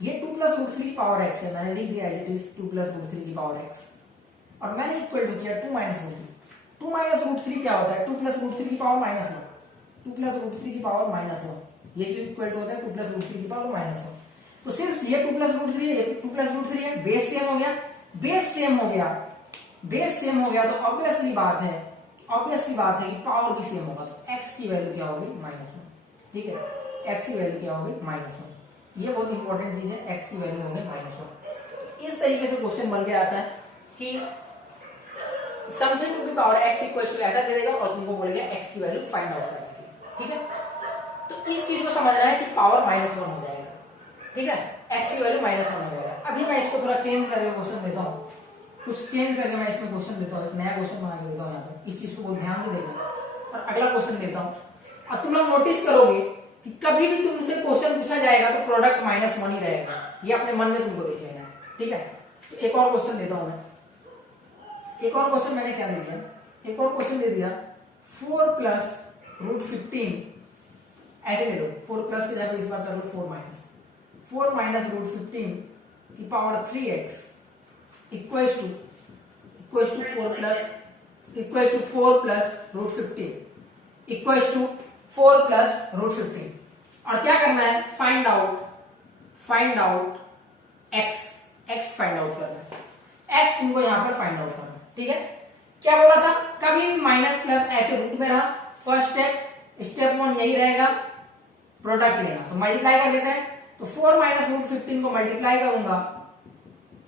ये 2 प्लस रूट 3 की पावर x है, मैंने लिख दिया इट इज 2 प्लस रूट 3 की पावर x, और मैंने इक्वल टू किया 2 माइनस रूट 3। 2 माइनस रूट 3 क्या होता है? 2 प्लस रूट 3 की पावर माइनस 1, 2 प्लस रूट 3 की पावर माइनस 1, ये जो इक्वल टू होता है 2 प्लस रूट 3 की पावर माइनस 1। तो सिर्फ ये 2 प्लस रूट 3 है, ये 2 प्लस रूट 3 है, बेस सेम हो गया, बेस सेम हो गया, बेस सेम हो गया, तो ऑब्वियस सी बात है कि पावर भी सेम होगा, तो x की वैल्यू क्या होगी? माइनस 1, ठीक है? x की वैल्यू क्या होगी? माइनस 1। ये बहुत इंपॉर्टेंट चीज है, x की वैल्यू होगी माइनस 1। इस तरीके से क्वेश्चन बन के आता है कि something to the power x equal to ऐसा दे देगा और तुमको बोलेगा x की वैल्यू फाइंड आउट करने के लिए, ठीक है? तो इस चीज को समझना है कि पावर माइनस 1 हो जाएगा, ठीक है? x की वैल्यू माइनस 1 हो जाएगा। अभी मैं इसको थोड़ा चेंज करके क्वेश्चन देता हूँ, कुछ चेंज करके मैं इसमें क्वेश्चन देता हूँ, एक नया क्वेश्चन बना के देता हूँ यहाँ पे। इस चीज को बहुत ध्यान से देखना, और अगला क्वेश्चन देता हूँ। और तुम लोग नोटिस करोगे कि कभी भी तुमसे क्वेश्चन पूछा जाएगा तो प्रोडक्ट माइनस 1 ही रहेगा, ये अपने मन में तुमको देख लेना है, ठीक है? तो एक और क्वेश्चन देता हूं मैं, एक और क्वेश्चन मैंने क्या दे दिया? एक और क्वेश्चन दे दिया 4 प्लस रूट 15, ऐसे ले लो, 4 प्लस के जगह इस बार कर लो 4 माइनस रूट 15 की power 3x equals to 4 plus root 15 equals to 4 plus root 15। और क्या करना है? Find out x find out करना है, x तुमको यहां पर फाइंड आउट करना है, ठीक है? क्या बोला था? कभी भी माइनस प्लस ऐसे रूट में रहा, फर्स्ट स्टेप 1 यही रहेगा, प्रोडक्ट लेना, तो मल्टीप्लाई कर लेते हैं। तो 4 माइनस रूट 15 को मल्टीप्लाई करूंगा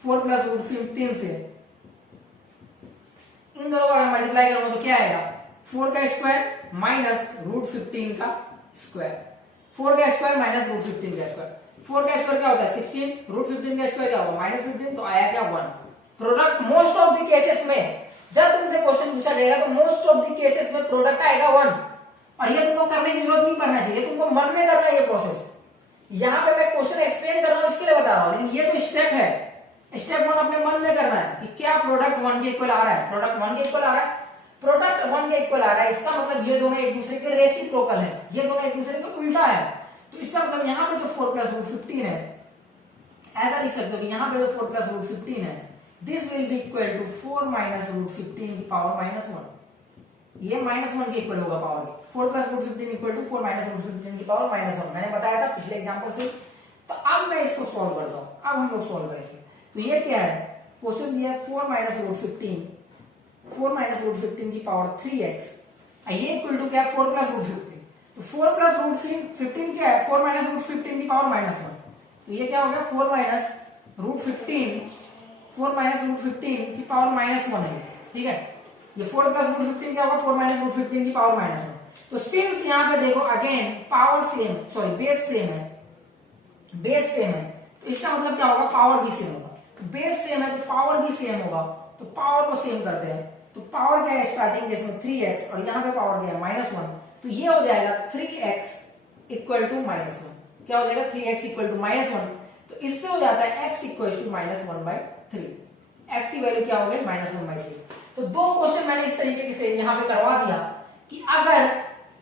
4 प्लस रूट 15 से, इन दोनों का मल्टीप्लाई करूंगा तो क्या आएगा? 4 का स्क्वायर माइनस रूट 15 का स्क्वायर, 4 का स्क्वायर माइनस रूट 15 का स्क्वायर, 4 का स्क्वायर क्या होता है? 16, रूट 15 का स्क्वायर क्या होगा? माइनस 15, तो आया क्या? 1। Product most of the cases में जब तुमसे क्वेश्चन पूछा जाएगा तो मोस्ट ऑफ द केसेस में प्रोडक्ट आएगा 1, और ये तुमको करने की जरूरत नहीं पड़ना चाहिए, तुमको मन में करना है ये प्रोसेस। यहाँ पे मैं क्वेश्चन एक्सप्लेन कर रहा हूँ इसके लिए बता रहा हूँ, लेकिन ये तो स्टेप है, स्टेप 1 अपने मन में करना है कि क्या प्रोडक्ट 1 के इक्वल आ रहा है, प्रोडक्ट 1 के इक्वल आ रहा है। प्रोडक्ट 1 के इक्वल आ रहा है, इसका मतलब ये दोनों एक दूसरे के रेसिप्रोकल है, ये दोनों एक दूसरे के उल्टा है। तो इसका मतलब यहाँ पे जो 4 प्लस रूट 15 है, ऐसा लिख सकते हो कि यहाँ पे जो 4 प्लस रूट 15 है, this will be equal to 4 minus root 15 की पावर -1। ये -1 के इक्वल होगा पावर के। 4 plus root 15 equal to 4 minus root 15 की पावर -1, मैंने बताया था पिछले एग्जाम्पल से। तो अब मैं इसको सॉल्व करता हूँ, अब हम लोग सॉल्व करेंगे। तो ये क्या है, क्वेश्चन दिया है 4 माइनस रूट 15, 4 माइनस रूट 15 की पावर 3x, ये इक्वल टू क्या है 4 प्लस रूट 15। तो 4 प्लस रूट 15 क्या है, 4 माइनस रूट 15 की पावर -1। तो ये क्या हो गया 4 माइनस रूट 15, 4 माइनस रूट 15 की पावर -1 है, ठीक है। ये 4 प्लस रूट 15 क्या होगा 4 माइनस रूट 15 की पावर -1। तो सिंस यहाँ पे देखो again power same, sorry base same है, बेस सेम है, तो इसका मतलब क्या होगा पावर भी सेम होगा। बेस सेम है तो पावर भी सेम होगा, तो पावर को सेम करते हैं। तो पावर क्या है स्टार्टिंग केस में 3x और यहाँ पे पावर क्या है -1, तो ये हो जाएगा 3x इक्वल टू -1। क्या हो जाएगा 3x इक्वल टू -1। तो इससे हो जाता है x इक्वल टू -1/3। x की वैल्यू क्या हो गई -1/3। तो दो क्वेश्चन मैंने इस तरीके से यहाँ पे करवा दिया कि अगर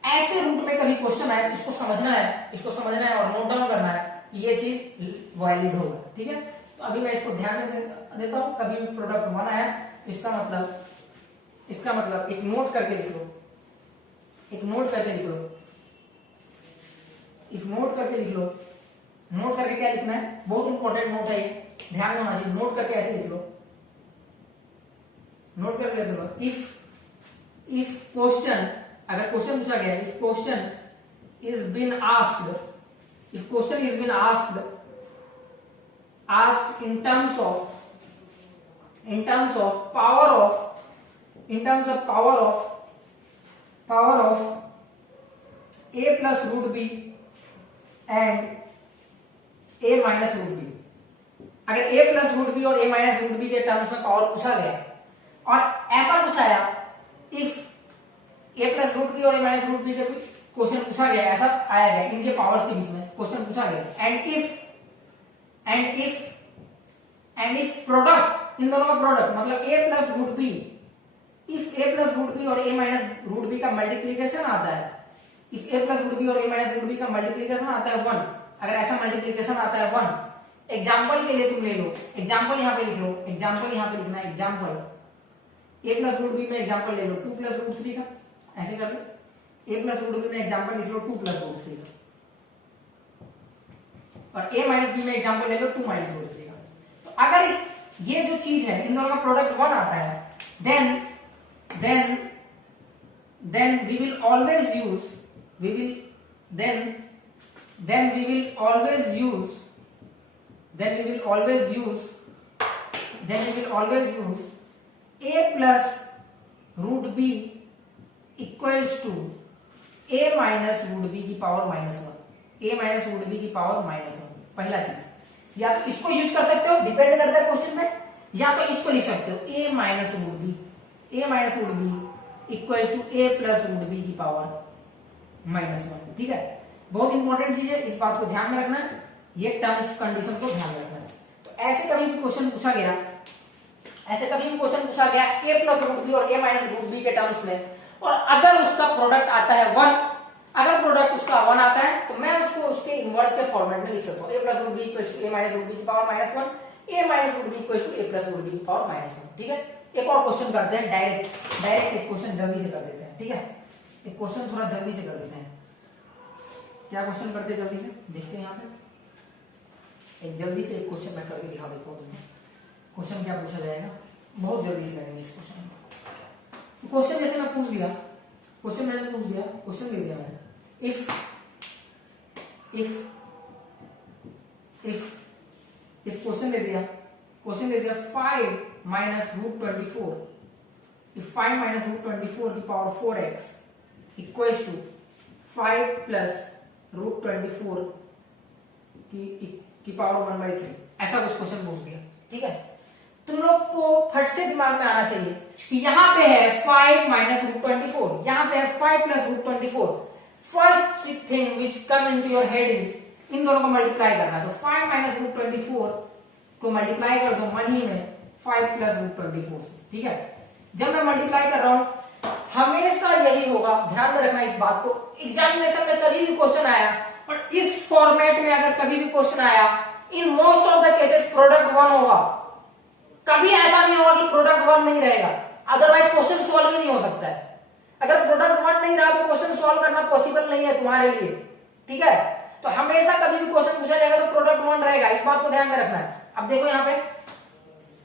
ऐसे रूट में कभी क्वेश्चन आए तो इसको समझना है, इसको समझना है और नोट डाउन करना है, ये चीज वैलिड होगा, ठीक है। तो अभी मैं इसको ध्यान में देता हूं, कभी भी प्रोडक्ट 1 आया तो इसका मतलब एक नोट करके लिख लो, एक नोट करके लिख लो, एक नोट करके लिख लो। नोट करके क्या लिखना है, बहुत इंपॉर्टेंट नोट है ये, ध्यान में होना चाहिए। नोट करके ऐसे लिख लो, नोट करके लिख लो। इफ क्वेश्चन, अगर क्वेश्चन पूछा गया, if question is been asked, if question is been asked in terms of power of a plus root b and a minus root b, अगर a plus root b और a minus root b के terms में power पूछा गया और ऐसा कुछ आया, if a plus root b और a minus root b के क्वेश्चन पूछा गया, ऐसा आया गया इनके पावर्स के बीच में क्वेश्चन पूछा गया, एंड इफ प्रोडक्ट, इन दोनों का प्रोडक्ट मतलब a plus root b, if a plus root b और a माइनस रूट बी का मल्टीप्लीकेशन आता है, if a plus root b और a माइनस रूट बी का मल्टीप्लीकेशन आता है 1, अगर ऐसा मल्टीप्लीकेशन आता है 1, एग्जाम्पल के लिए तुम ले लो, एग्जाम्पल यहाँ पे लिख लो, एग्जाम्पल यहाँ पे लिखना है, example a plus root b में एग्जाम्पल ले लो 2 प्लस रूट 3 का, ऐसे कर लो। a प्लस रूट बी में एग्जाम्पल लिख लो 2 प्लस रूट 3 का, और a माइनस बी में एग्जाम्पल ले लो 2 माइनस रूट 3 का। तो अगर ये जो चीज है इन दोनों का प्रोडक्ट 1 आता है, then we will always use a plus root b equals to a minus root b की power -1, a minus root B की पावर -1। पहला चीज, या तो इसको यूज कर सकते हो, डिपेंड करता है क्वेश्चन में, या तो इसको लिख सकते हो a minus root B equal to a plus root B की पावर -1, ठीक है। बहुत इंपॉर्टेंट चीज है, इस बात को ध्यान में रखना है, ये टर्म्स कंडीशन को ध्यान में रखना है। तो ऐसे कभी भी क्वेश्चन पूछा गया, a प्लस रूट बी और a माइनस रूट बी के टर्म्स में, और अगर उसका प्रोडक्ट आता है 1, अगर प्रोडक्ट उसका 1 आता है तो मैं उसको उसके इनवर्स के फॉर्मेट में लिख सकता हूँ, a plus root B equal to a minus root B की power -1, a minus root B equal to a plus root B की पावर -1, ठीक है। एक और क्वेश्चन करते हैं, डायरेक्ट एक क्वेश्चन जल्दी से कर देते हैं, ठीक है। एक क्वेश्चन थोड़ा जल्दी से कर देते हैं, क्या क्वेश्चन करते हैं जल्दी से देखते हैं। यहाँ पे एक जल्दी से एक क्वेश्चन मैं करके दिखा देता हूँ तुम्हें, क्वेश्चन क्या पूछा जाएगा, बहुत जल्दी से करेंगे इस क्वेश्चन को। क्वेश्चन जैसे मैं पूछ दिया, क्वेश्चन मैंने पूछ दिया, क्वेश्चन दे दिया मैंने, if क्वेश्चन दे दिया 5 minus root 24, if 5 minus root 24 की power 4x equals to 5 plus root 24 की पावर 1/3, ऐसा कुछ क्वेश्चन पूछ दिया, ठीक है। तुम लोग को फट से दिमाग में आना चाहिए कि यहाँ पे है 5 माइनस रूट 24, यहाँ पे है 5 plus root 24। First thing which come into your head is इन दोनों को मल्टीप्लाई करना। तो 5 माइनस रूट 24 को मल्टीप्लाई कर दो मन ही में 5 प्लस रूट 24 से, ठीक है। जब मैं मल्टीप्लाई कर रहा हूं हमेशा यही होगा, ध्यान में रखना इस बात को। एग्जामिनेशन में कभी भी क्वेश्चन आया और इस फॉर्मेट में अगर कभी भी क्वेश्चन आया, in most of the cases product one होगा। कभी ऐसा नहीं होगा कि प्रोडक्ट वन नहीं रहेगा, अदरवाइज क्वेश्चन सॉल्व ही नहीं हो सकता है। अगर प्रोडक्ट वन नहीं रहा तो क्वेश्चन सॉल्व करना पॉसिबल नहीं है तुम्हारे लिए, ठीक है। तो हमेशा कभी भी क्वेश्चन पूछा जाएगा तो प्रोडक्ट वन रहेगा, इस बात को ध्यान में रखना है। अब देखो यहाँ पे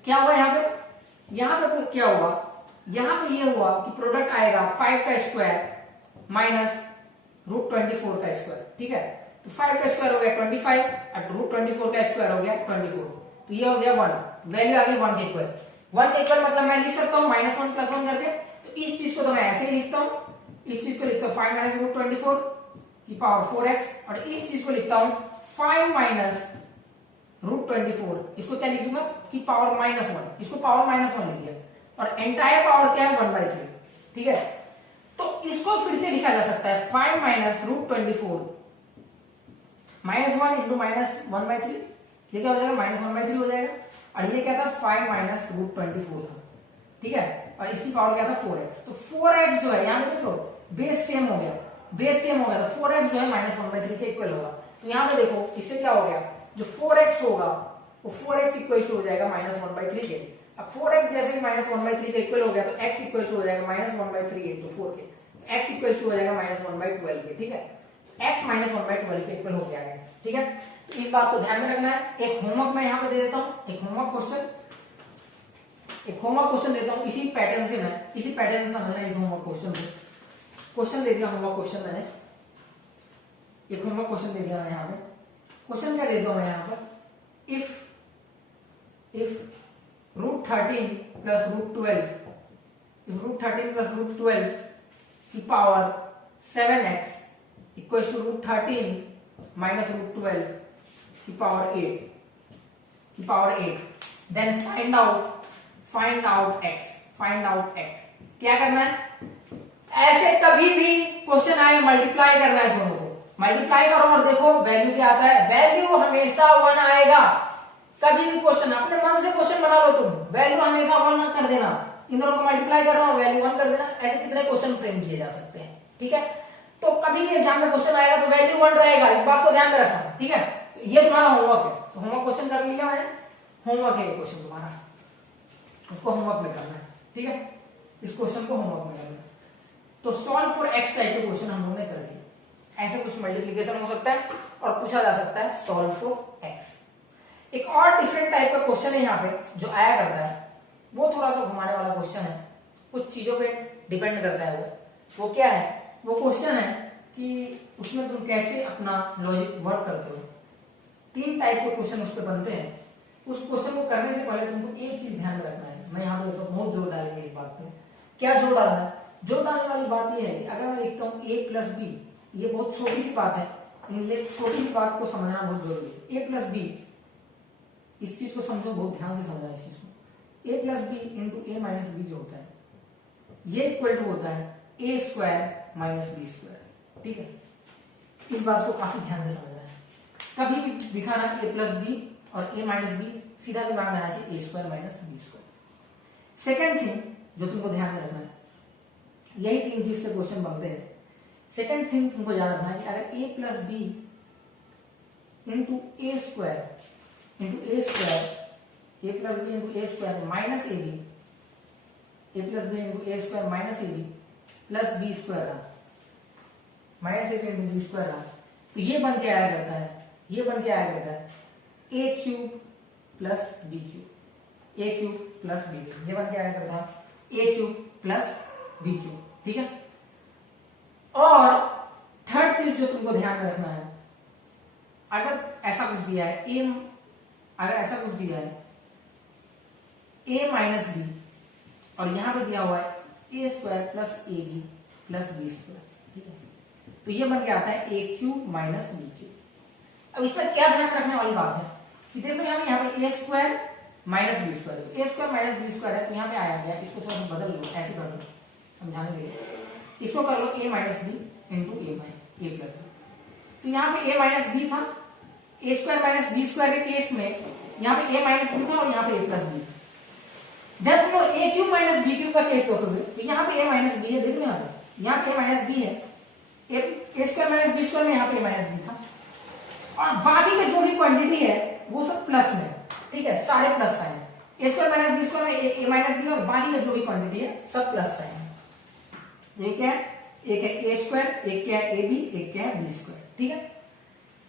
क्या हुआ, यहाँ पे तो क्या हुआ, यहाँ पे ये हुआ कि प्रोडक्ट आएगा 5 का स्क्वायर माइनस √24 का स्क्वायर, ठीक है। तो 5 का स्क्वायर हो गया 25 और √24 का स्क्वायर हो गया 24, तो ये हो गया 1, वैल्यू आ गई 1 के इक्वल। 1 के इक्वल मतलब मैं लिख सकता हूँ -1 + 1 करके। तो इस चीज को तो मैं ऐसे ही लिखता हूँ, इस चीज को लिखता हूँ 5 - √24 की पावर 4x, और इस चीज को लिखता हूँ 5 - √24, इसको क्या लिख दूंगा कि पावर -1, इसको पावर -1 लिख दिया, और एंटायर पावर क्या है 1/3, ठीक है। तो इसको फिर से लिखा जा सकता है 5 - √24 -1 × -1/3, ये क्या हो जाएगा -1/3 हो जाएगा। और ये क्या था 5 - √24 था, ठीक है। और इसकी पावर क्या था 4x, तो 4x जो है यहाँ पे देखो बेस सेम हो गया, बेस सेम हो गया, तो 4x जो है -1/3 के इक्वल होगा। तो यहाँ पे देखो इससे क्या हो गया, जो 4x होगा वो 4x इक्वल हो जाएगा -1/3 के। अब 4x जैसे कि -1/3 के इक्वल हो गया तो x इक्वल हो जाएगा -1/3 × 4 के, x इक्वल हो जाएगा -1/12 के, ठीक है। x -1/12 के इक्वल हो गया है, ठीक है। तो इस बात को ध्यान में रखना है। एक होमवर्क मैं यहाँ पे दे देता हूँ, एक होमवर्क क्वेश्चन देता हूँ, इसी पैटर्न से समझना इस होमवर्क क्वेश्चन को। क्वेश्चन दे दिया, होमवर्क क्वेश्चन मैंने एक होमवर्क क्वेश्चन दे दिया मैं यहाँ पे। क्वेश्चन क्या देता हूँ मैं यहाँ पर, इफ √13 + √12 की पावर 7x इक्वल टू √13 - √12 की power 8 then find out x। क्या करना है, ऐसे कभी भी क्वेश्चन आए मल्टीप्लाई करना है, दोनों को मल्टीप्लाई करो और देखो वैल्यू क्या आता है। वैल्यू हमेशा 1 आएगा, कभी भी क्वेश्चन अपने मन से क्वेश्चन बना लो तुम, वैल्यू हमेशा 1 कर देना, इन दोनों को मल्टीप्लाई कर रहा हूं वैल्यू 1 कर देना। ऐसे कितने क्वेश्चन फ्रेम किए जा सकते हैं, ठीक है। तो कभी भी एग्जाम में क्वेश्चन आएगा तो वैल्यू 1 रहेगा, इस बात को ध्यान में रखना, ठीक है। ये तुम्हारा होमवर्क है, तो होमवर्क क्वेश्चन कर लिया मैंने, होमवर्क है ये क्वेश्चन तुम्हारा, उसको होमवर्क में करना है, ठीक है। इस क्वेश्चन को होमवर्क में करना है। तो सॉल्व फॉर x टाइप के क्वेश्चन हम लोगों ने कर लिए। ऐसे कुछ मल्टीप्लीकेशन हो सकता है और पूछा जा सकता है सॉल्व फॉर x। एक और डिफरेंट टाइप का क्वेश्चन है यहाँ पे जो आया करता है, वो थोड़ा सा घुमाने वाला क्वेश्चन है, कुछ चीजों पे डिपेंड करता है। वो क्या है, वो क्वेश्चन है कि उसमें तुम कैसे अपना लॉजिक वर्क करते हो। 3 टाइप के क्वेश्चन उस पर बनते हैं। उस क्वेश्चन को करने से पहले तुमको एक चीज ध्यान में रखना है, मैं यहाँ पे तो बहुत जोर डालेंगे इस बात पे। क्या जोर डालना है, जोर डालने वाली बात यह है कि अगर मैं लिखता हूँ a + b, ये बहुत छोटी सी बात है, ये छोटी सी बात को समझना बहुत जरूरी है। a + b, इस चीज को समझो, बहुत ध्यान से समझना इस चीज को। a + b × a - b जो होता है, ये इक्वल टू होता है a² - b², ठीक है। इस बात को काफी ध्यान से समझना है। कभी भी दिखाना a + b और a - b, सीधा दिमाग में आना चाहिए a² - b²। सेकेंड थिंग जो तुमको ध्यान में रखना है, यही 3 चीज से क्वेश्चन बनते हैं। सेकेंड थिंग तुमको याद रखना है कि अगर a + b × a² - b + a² - ab, a + b × a² - ab + b² रहा, तो ये बन के आया करता है, a³ + b³, a³ + b³, ये बन के आया करता है a³ + b³, ठीक है। और थर्ड चीज जो तुमको ध्यान में रखना है, अगर ऐसा कुछ दिया है a, अगर ऐसा कुछ दिया है a - b और यहां पे दिया हुआ है a² + ab + b², ठीक है। तो ये बन के आता है a³ - b³। अब इसमें क्या ध्यान रखने वाली बात है कि देखो यहाँ पे a² - b², a² - b² है, तो यहाँ पे आया गया, इसको थोड़ा बदल लो, ऐसे कर लो समझाने के लिए, इसको कर लो a - b × a + b। तो यहाँ पे a - b था, a² - b² के केस में यहाँ पे a - b था और यहाँ पे a + b। जब तुम लोग ए क्यूब माइनस बी क्यूब का केस देखोगे तो यहाँ पे ए माइनस बी है, देखो यहाँ पे ए माइनस बी है, ए स्क्वायर माइनस बी स्क्वायर में यहाँ पे ए माइनस बी था, और बाकी के जो भी क्वांटिटी है वो सब प्लस में, ठीक है, सारे प्लस साइन है। ए स्क्वायर माइनस बी स्क्वायर में ए माइनस बी और बाकी का जो भी क्वांटिटी है सब प्लस साइन है। एक है ए स्क्वायर, एक क्या है ए बी, एक क्या है बी स्क्वायर, ठीक है।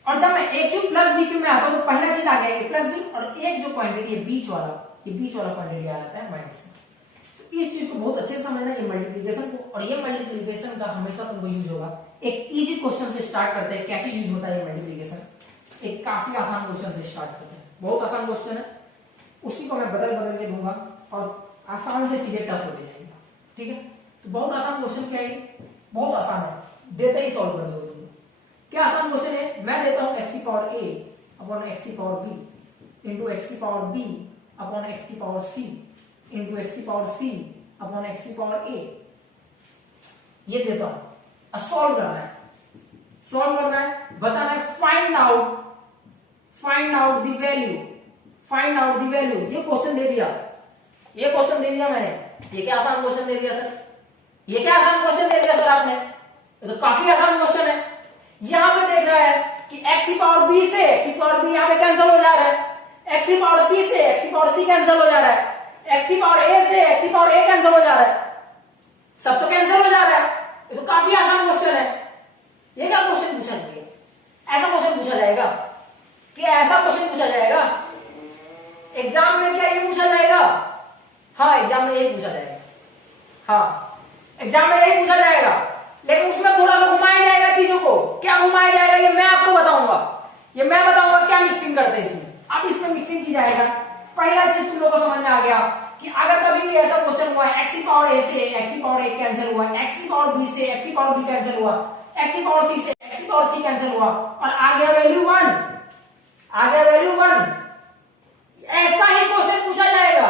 और जब मैं ए क्यूब प्लस बी क्यूब में आता हूं तो पहला चीज आ गया ए प्लस बी, और एक जो क्वांटिटी है बीच वाला, ये बीच वाला क्वांटिटी आ जाता है माइनस में। तो इस चीज को बहुत अच्छे से समझना, ये मल्टीप्लीकेशन को, और ये मल्टीप्लीकेशन का हमेशा तुमको यूज होगा। एक इजी क्वेश्चन से स्टार्ट करते हैं, कैसे यूज होता है ये मल्टीप्लीकेशन। एक काफी आसान क्वेश्चन से स्टार्ट करते हैं, बहुत आसान क्वेश्चन है, उसी को मैं बदल बदल के दूंगा और आसान से चीजें टफ होती जाएगी, ठीक है। तो बहुत आसान क्वेश्चन क्या है, बहुत आसान है, देते ही सॉल्व कर दोगे। क्या आसान क्वेश्चन है, मैं देता हूं एक्स की पावर ए अपॉन एक्स की पावर बी इंटू एक्स की पावर बी अपॉन एक्स की पावर सी इंटू एक्स की पावर सी अपॉन एक्स की पावर ए, ये देता हूं। अब सॉल्व करना है, सॉल्व करना है, बताना है find out the value, find out the value. ये क्वेश्चन दे दिया, ये क्वेश्चन दे दिया मैंने, ये क्या आसान क्वेश्चन दे दिया सर, ये क्या आसान क्वेश्चन दे दिया सर आपने, ये तो काफी आसान क्वेश्चन है। यहां पे देख रहा है कि एक्स की पावर बी से एक्स की पावर बी यहां पे कैंसिल हो जा रहा है, एक्स की पावर सी से एक्स की पावर सी कैंसिल हो जा रहा है, एक्स की पावर ए से एक्स की पावर ए कैंसिल हो जा रहा है, सब तो कैंसिल हो जा रहा है। ये तो काफी आसान क्वेश्चन है। ये क्या क्वेश्चन पूछा जाएगा, ऐसा क्वेश्चन पूछा जाएगा, क्या ऐसा क्वेश्चन पूछा जाएगा एग्जाम में, क्या ये पूछा जाएगा? हाँ, एग्जाम में यही पूछा जाएगा, हाँ एग्जाम में यही पूछा जाएगा, लेकिन उसमें थोड़ा सा घुमाया जाएगा चीजों को। क्या घुमाया जाएगा ये मैं आपको बताऊंगा, ये मैं बताऊंगा क्या मिक्सिंग करते हैं इसमें। अब इसमें मिक्सिंग की जाएगा। पहला चीज तुम लोगों को समझ में आ गया कि अगर कभी भी ऐसा क्वेश्चन हुआ है एक्स की पावर ए से एक्स की पावर ए कैंसिल हुआ, एक्स की पावर बी से एक्स की पावर बी कैंसिल हुआ, एक्स की पावर सी से एक्स की पावर सी कैंसिल हुआ, और आ गया वैल्यू 1, आ गया वैल्यू 1, ऐसा ही क्वेश्चन पूछा जाएगा।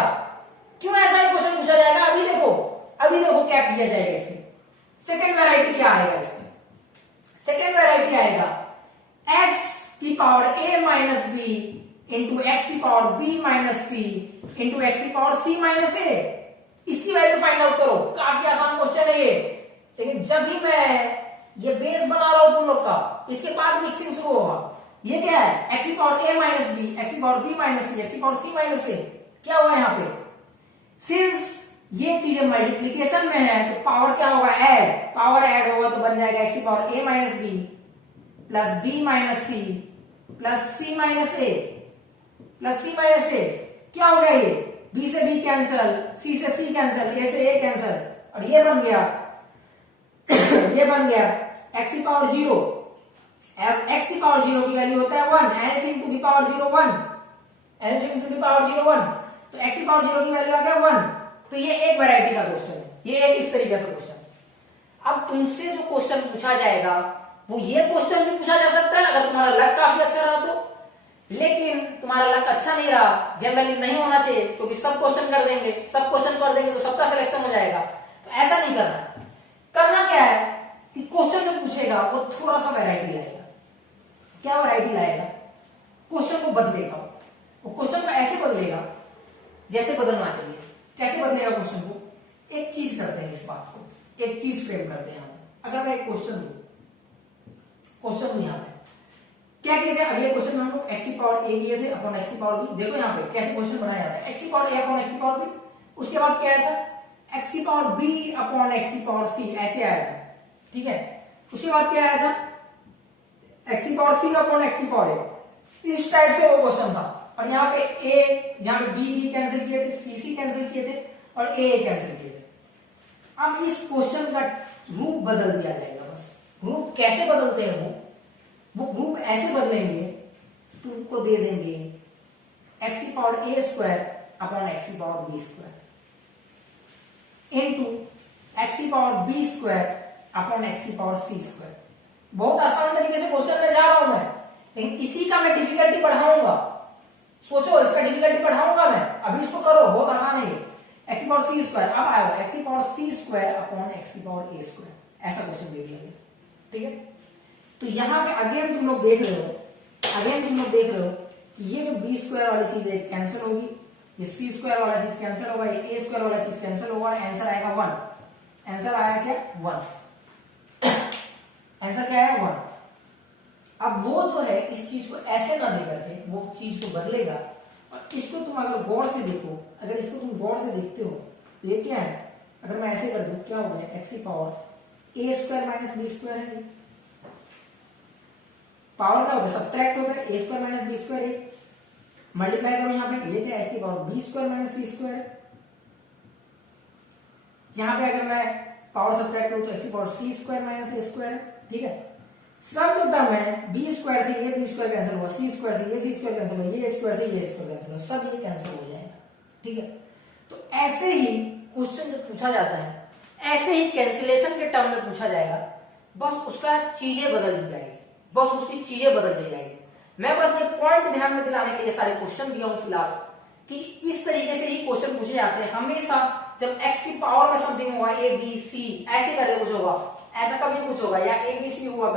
क्यों ऐसा ही क्वेश्चन पूछा जाएगा, अभी देखो क्या किया जाएगा इसमें। सेकेंड वेराइटी क्या आएगा इसमें, सेकेंड वेराइटी आएगा एक्स की power A minus B into X की power B minus C into X की पावर सी माइनस ए। इसकी वैल्यू फाइंड आउट करो। काफी आसान क्वेश्चन है ये, लेकिन जब भी मैं ये बेस बना रहा हूं तुम लोग का, इसके बाद मिक्सिंग शुरू होगा। ये क्या है, एक्स की power A minus B, x की पावर बी माइनस सी, एक्स की पावर सी माइनस ए। क्या हुआ यहाँ पे, सिंस ये चीजें मल्टीप्लीकेशन में है तो पावर क्या होगा, ऐड, पावर ऐड होगा तो बन जाएगा एक्स की power A minus B plus B minus C plus C minus A plus C minus A. क्या हो गया, ये बी से बी कैंसिल, सी से सी कैंसिल, ए से ए कैंसिल, और ये बन गया ये बन गया एक्स की पावर 0। एक्स की पावर 0 की वैल्यू होता है 1, anything to the power 0 1, anything to the power 0 1, तो एक्स की पावर 0 की वैल्यू आ गया 1। तो ये एक वैरायटी का क्वेश्चन है, ये एक इस तरीके से क्वेश्चन। अब तुमसे जो क्वेश्चन पूछा जाएगा वो ये क्वेश्चन भी पूछा जा सकता है अगर तुम्हारा लक काफी अच्छा रहा तो, लेकिन तुम्हारा लक अच्छा नहीं रहा, जनरली नहीं होना चाहिए, क्योंकि सब क्वेश्चन कर देंगे, सब क्वेश्चन कर देंगे तो सबका सिलेक्शन हो जाएगा। तो ऐसा नहीं करना। करना क्या है कि क्वेश्चन जो पूछेगा वो थोड़ा सा वैरायटी लाएगा। क्या वैरायटी लाएगा, क्वेश्चन को बदलेगा, वो क्वेश्चन को ऐसे बदलेगा जैसे बदलना चाहिए। कैसे बदलेगा क्वेश्चन को, एक चीज करते हैं, इस बात को एक चीज फ्रेम करते हैं। अगर मैं एक क्वेश्चन दू यहाँ पे क्या किए थे, अगले क्वेश्चन में हम लोग एक्स की पावर ए लिए थे अपॉन एक्स की पावर बी। देखो यहाँ पे कैसे क्वेश्चन बनाया जाता है, एक्स की पावर ए अपॉन एक्स की पावर बी, उसके बाद क्या आया था एक्स की पावर बी अपॉन एक्स की पावर सी, ऐसे आया था, ठीक है। उसके बाद क्या आया था एक्स की पावर सी अपॉन एक्स की पावर ए, इस टाइप से वो क्वेश्चन था। और यहाँ पे ए, यहाँ पे बी कैंसिल किए थे, सी कैंसिल किए थे और ए कैंसिल किए थे। अब इस क्वेश्चन का रूप बदल दिया जाएगा। बस रूप कैसे बदलते हैं, वो रूप ऐसे बदलेंगे, तुमको दे देंगे एक्स की power A square upon X की power B square into X की power B square upon X की पावर सी स्क्वायर। बहुत आसान तरीके से क्वेश्चन में जा रहा हूं मैं, लेकिन इसी का मैं डिफिकल्टी बढ़ाऊंगा। सोचो, इसका डिफिकल्टी बढ़ाऊंगा मैं, अभी इसको करो, बहुत आसान है ये। एक्स की पावर सी स्क्वायर, अब आएगा एक्स की power C square upon X की पावर ए स्क्वायर, ऐसा क्वेश्चन दे दिया गया, ठीक है। तो यहाँ पे अगेन तुम लोग देख रहे हो कि ये जो बी स्क्वायर वाली चीज है कैंसिल होगी, ये सी स्क्वायर वाला चीज कैंसिल होगा, ये ए स्क्वायर वाला चीज कैंसिल होगा, आंसर आएगा 1। आंसर आया क्या 1। आंसर क्या है 1। अब वो जो है इस चीज को ऐसे ना दे करके वो चीज को बदलेगा, और इसको तुम अगर गौर से देखो, अगर इसको तुम गौर से देखते हो तो ये क्या है, अगर मैं ऐसे कर दूं क्या हो गया, एक्स की power A square minus B square है, पावर क्या हो गया सब्ट्रैक्ट हो गया, ए स्क्वायर माइनस बी स्क्वायर है, मल्टीप्लाई करो यहाँ पे, ये क्या है, इसकी power B square minus C square, यहाँ पे अगर मैं पावर सब्ट्रैक्ट करूं तो एक्स की power C square minus A square, ठीक है। सब जो टर्म है बी स्क्वायर से ये बी स्क्वायर कैंसिल हुआ, सी स्क्वायर से ये सी स्क्वायर कैंसिल हुआ, ये स्क्वायर से ये स्क्वायर कैंसिल हुआ, सब ये कैंसिल हो जाएगा, ठीक है। तो ऐसे ही क्वेश्चन जो पूछा जाता है, ऐसे ही कैंसिलेशन के टर्म में पूछा जाएगा, बस उसका चीजें बदल दी जाएगी, बस उसकी चीजें बदल दी जाएगी। मैं बस एक पॉइंट ध्यान में दिलाने के लिए सारे क्वेश्चन दिया हूं फिलहाल, कि इस तरीके से ही क्वेश्चन पूछे जाते हैं हमेशा। जब एक्स की पावर में समथिंग होगा ए बी सी ऐसे करके कुछ होगा, ऐसा कभी कुछ होगा, या ए बी सी हुआ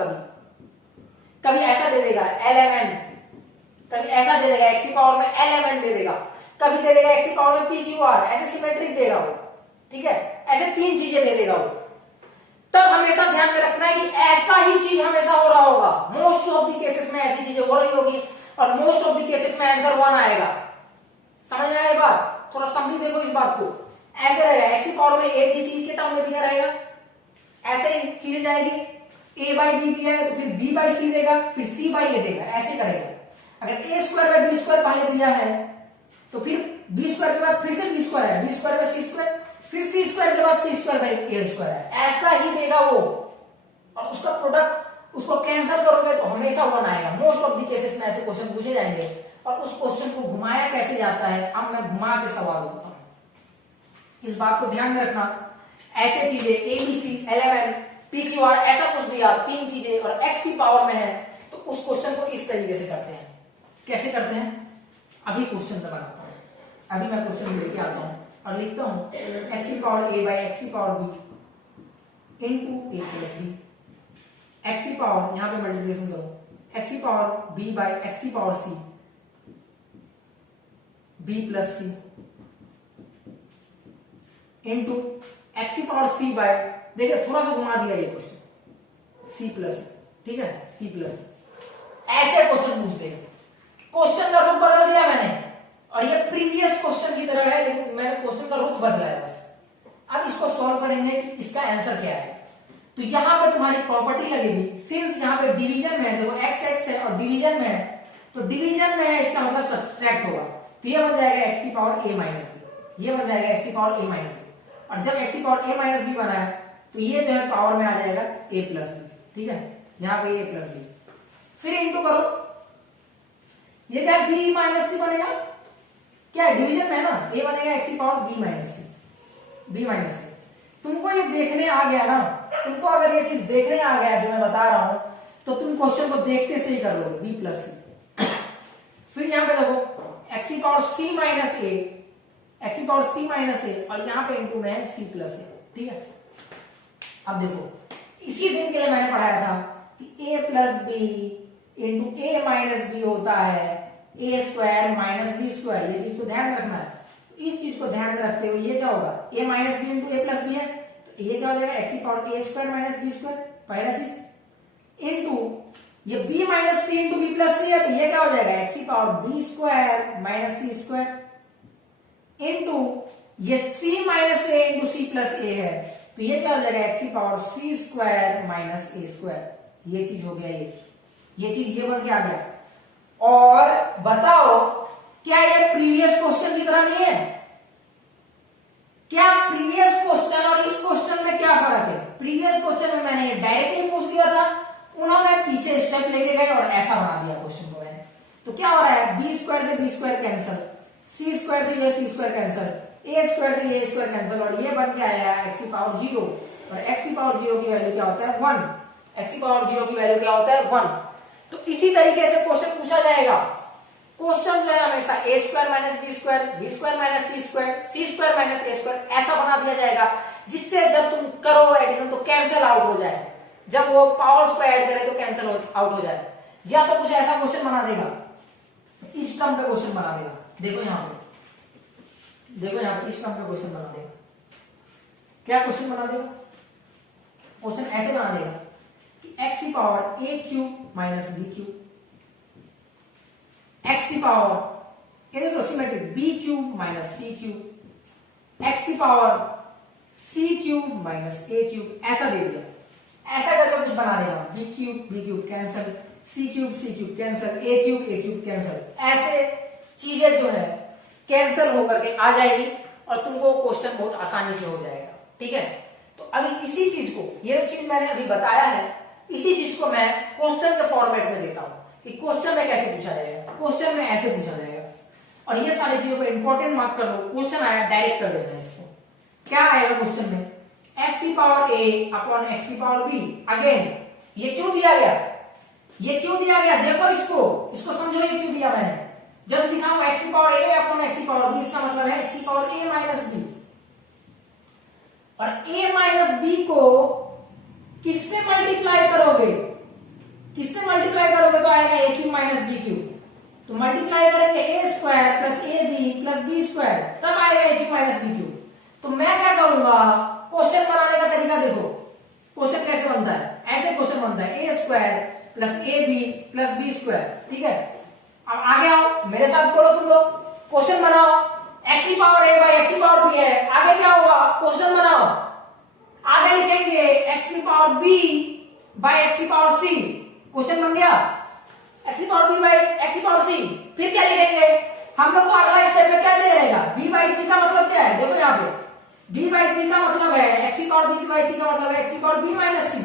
कभी ऐसा दे देगा LMN, कभी ऐसा दे देगा एक्स की पावर में LMN दे देगा, कभी दे देगा एक्स की पावर में PQR, ऐसे सिमेट्रिक देगा वो, ठीक है, ऐसे 3 चीजें दे देगा वो। तब हमेशा ध्यान में रखना है कि ऐसा ही चीज हमेशा हो रहा होगा, मोस्ट ऑफ द केसेस में ऐसी चीजें हो रही होगी, और मोस्ट ऑफ द केसेस में आंसर 1 आएगा। समझ में आया बात, थोड़ा समझी देखो इस बात को। ऐसे रहेगा एक्स की पावर में ए बी सी के टर्म में दिया रहेगा, ऐसे ही चीज जाएगी, ए बाई बी दिया है तो फिर बी बाई सी देगा, फिर सी बाई ए देगा, ऐसे करेगा। अगर ए स्क्वायर बाई बी स्क्वायर पहले दिया है तो फिर बी स्क्वायर के बाद फिर से बी स्क्वायर है, b square by c square, फिर सी स्क्वायर के बाद c square by a square है, ऐसा ही देगा वो। और उसका प्रोडक्ट उसको कैंसिल करोगे तो हमेशा 1 आएगा। मोस्ट ऑफ द केसेस में ऐसे क्वेश्चन पूछे जाएंगे, और उस क्वेश्चन को घुमाया कैसे जाता है अब मैं घुमा के सवाल होता हूं, इस बात को ध्यान में रखना। ऐसे चीजें a b c LMN PQR ऐसा कुछ दिया 3 चीजें और एक्स की पावर में है, तो उस क्वेश्चन को इस तरीके से करते हैं। कैसे करते हैं अभी क्वेश्चन में बनाता हूं, अभी मैं क्वेश्चन लेके आता हूं और लिखता हूं एक्स की पावर ए बाई एक्स की पावर बी इंटू ए प्लस बी, एक्स की पावर यहां पे मल्टीप्लिकेशन करो, एक्स की पावर बी बाई एक्स की पावर सी बी प्लस सी इंटू एक्स की पावर सी बाय, देखिए थोड़ा सा घुमा दिया ये क्वेश्चन, सी प्लस, ठीक है, सी प्लस, ऐसे क्वेश्चन पूछ देगा। क्वेश्चन का रुख बदल दिया मैंने, और ये प्रीवियस क्वेश्चन की तरह है, लेकिन मैंने क्वेश्चन का रुख बदला है बस। अब इसको सॉल्व करेंगे कि इसका आंसर क्या है। तो यहां पे तुम्हारी प्रॉपर्टी लगेगी, सिंस यहां पे डिवीजन में है, देखो एक्स एक्स है और डिवीजन में है, तो डिवीजन में है इसका मतलब सब्ट्रैक्ट होगा, तो ये बन जाएगा एक्स की पावर ए माइनस बी, ये बन जाएगा एक्स की पावर ए माइनस बी, और जब एक्स की पावर ए माइनस बी बना है तो ये जो है पावर में आ जाएगा ए प्लस बी, ठीक है, यहाँ पे ए प्लस बी, फिर इंटू करो, ये क्या बी माइनस सी बनेगा, क्या डिवीजन में है ना, ए बनेगा एक्स की पावर बी माइनस सी, बी माइनस सी। तुमको ये देखने आ गया ना, तुमको अगर ये चीज देखने आ गया जो मैं बता रहा हूं, तो तुम क्वेश्चन को देखते से ही कर लोगे, बी प्लस सी। फिर यहाँ पे देखो एक्स की पावर सी माइनस ए, एक्स की पावर सी माइनस ए, और यहाँ पे इंटू में है सी प्लस ए, ठीक है। अब देखो इसी दिन के लिए मैंने पढ़ाया था कि ए plus b into a minus B होता है ए स्क्वायर माइनस बी स्क्वायर, ये चीज को ध्यान में रखना है। इस चीज को ध्यान में रखते हुए ये क्या होगा, ए माइनस बी इंटू ए प्लस बी है, तो ये क्या हो जाएगा एक्स की power A square minus B square, पहला चीज, इंटू ये b minus C into B plus सी है, तो ये क्या हो जाएगा एक्स की power B square minus C square, into ये c माइनस ए इंटू सी प्लस ए है, तो ये क्या हो जाएगा एक्स की power C square minus A square. ये चीज हो गया, ये चीज ये बन के आ गया। और बताओ क्या ये प्रीवियस क्वेश्चन की तरह नहीं है? क्या प्रीवियस क्वेश्चन और इस क्वेश्चन में क्या फर्क है? प्रीवियस क्वेश्चन में मैंने ये डायरेक्टली पूछ दिया था, उन्होंने पीछे स्टेप लेके गए और ऐसा बना दिया क्वेश्चन को मैंने। तो क्या हो रहा है, बी स्क्वायर से बी स्क्वायर कैंसिल, सी स्क्वायर से ये सी स्क्वायर कैंसिल, ए स्क्वायर से ये स्क्वायर कैंसिल, और ये बन के आया एक्स की पावर 0, और एक्स की पावर 0 की वैल्यू क्या होता है 1, एक्स की पावर 0 की वैल्यू क्या होता है 1। तो इसी तरीके से क्वेश्चन पूछा जाएगा। क्वेश्चन जो है हमेशा A square minus B square, B square minus C square, C square minus A square ऐसा बना दिया जाएगा, जिससे जब तुम करो एडिशन तो कैंसिल आउट हो जाए, जब वो पावर्स को ऐड करे तो कैंसिल आउट हो जाए। या तो कुछ ऐसा क्वेश्चन बना देगा, इस टर्म पे क्वेश्चन बना देगा। देखो यहाँ पे देखो यहाँ पे इस टर्म पे क्वेश्चन बना देगा। क्या क्वेश्चन बना देगा? क्वेश्चन ऐसे बना देगा कि x की power a cube minus b cube, x की पावर ये देखो symmetric b cube minus c cube, x की power c cube minus a cube, ऐसा दे दिया। ऐसा करके कुछ बना देगा, b cube cancel, c cube cancel, a cube cancel, ऐसे चीजें जो है कैंसिल होकर के आ जाएगी और तुमको क्वेश्चन बहुत आसानी से हो जाएगा। ठीक है, तो अभी इसी चीज को, ये चीज मैंने अभी बताया है, इसी चीज को मैं क्वेश्चन के फॉर्मेट में देता हूं कि क्वेश्चन में कैसे पूछा जाएगा। क्वेश्चन में ऐसे पूछा जाएगा और ये सारी चीजों को इंपॉर्टेंट मार्क कर लो। क्वेश्चन आया डायरेक्ट कर देना इसको। क्या आएगा क्वेश्चन में? x की पावर a अपॉन x की पावर b। अगेन ये क्यों दिया गया? ये क्यों दिया गया? देखो इसको समझो, ये क्यों दिया मैंने। जब लिखा हूं x की पावर a अपॉन x की पावर b, इसका मतलब है x की पावर a माइनस b, और a माइनस b को किससे मल्टीप्लाई करोगे? किससे मल्टीप्लाई करोगे तो आएगा a cube minus b cube. तो मल्टीप्लाई करेंगे a square plus a b plus b square, तब आएगा a cube minus b cube. तो मैं क्या करूंगा, क्वेश्चन बनाने का तरीका देखो। क्वेश्चन कैसे बनता है? ऐसे क्वेश्चन बनता है a square plus a b plus b square. ठीक है, अब आगे आओ, मेरे साथ करो तुम लोग, क्वेश्चन बनाओ। x की पावर a बाई x की पावर b है, आगे क्या होगा? क्वेश्चन बनाओ। आगे लिखेंगे x की पावर b बाई x की पावर c, क्वेश्चन बन गया। x की पावर b बाई x की पावर c, फिर क्या लिखेंगे? हम लोग को अगला स्टेप में क्या चाहिए रहेगा? b बाई c का मतलब क्या है? देखो यहाँ पे b बाई c का मतलब है x की पावर b बाई c का मतलब है x की power b minus c।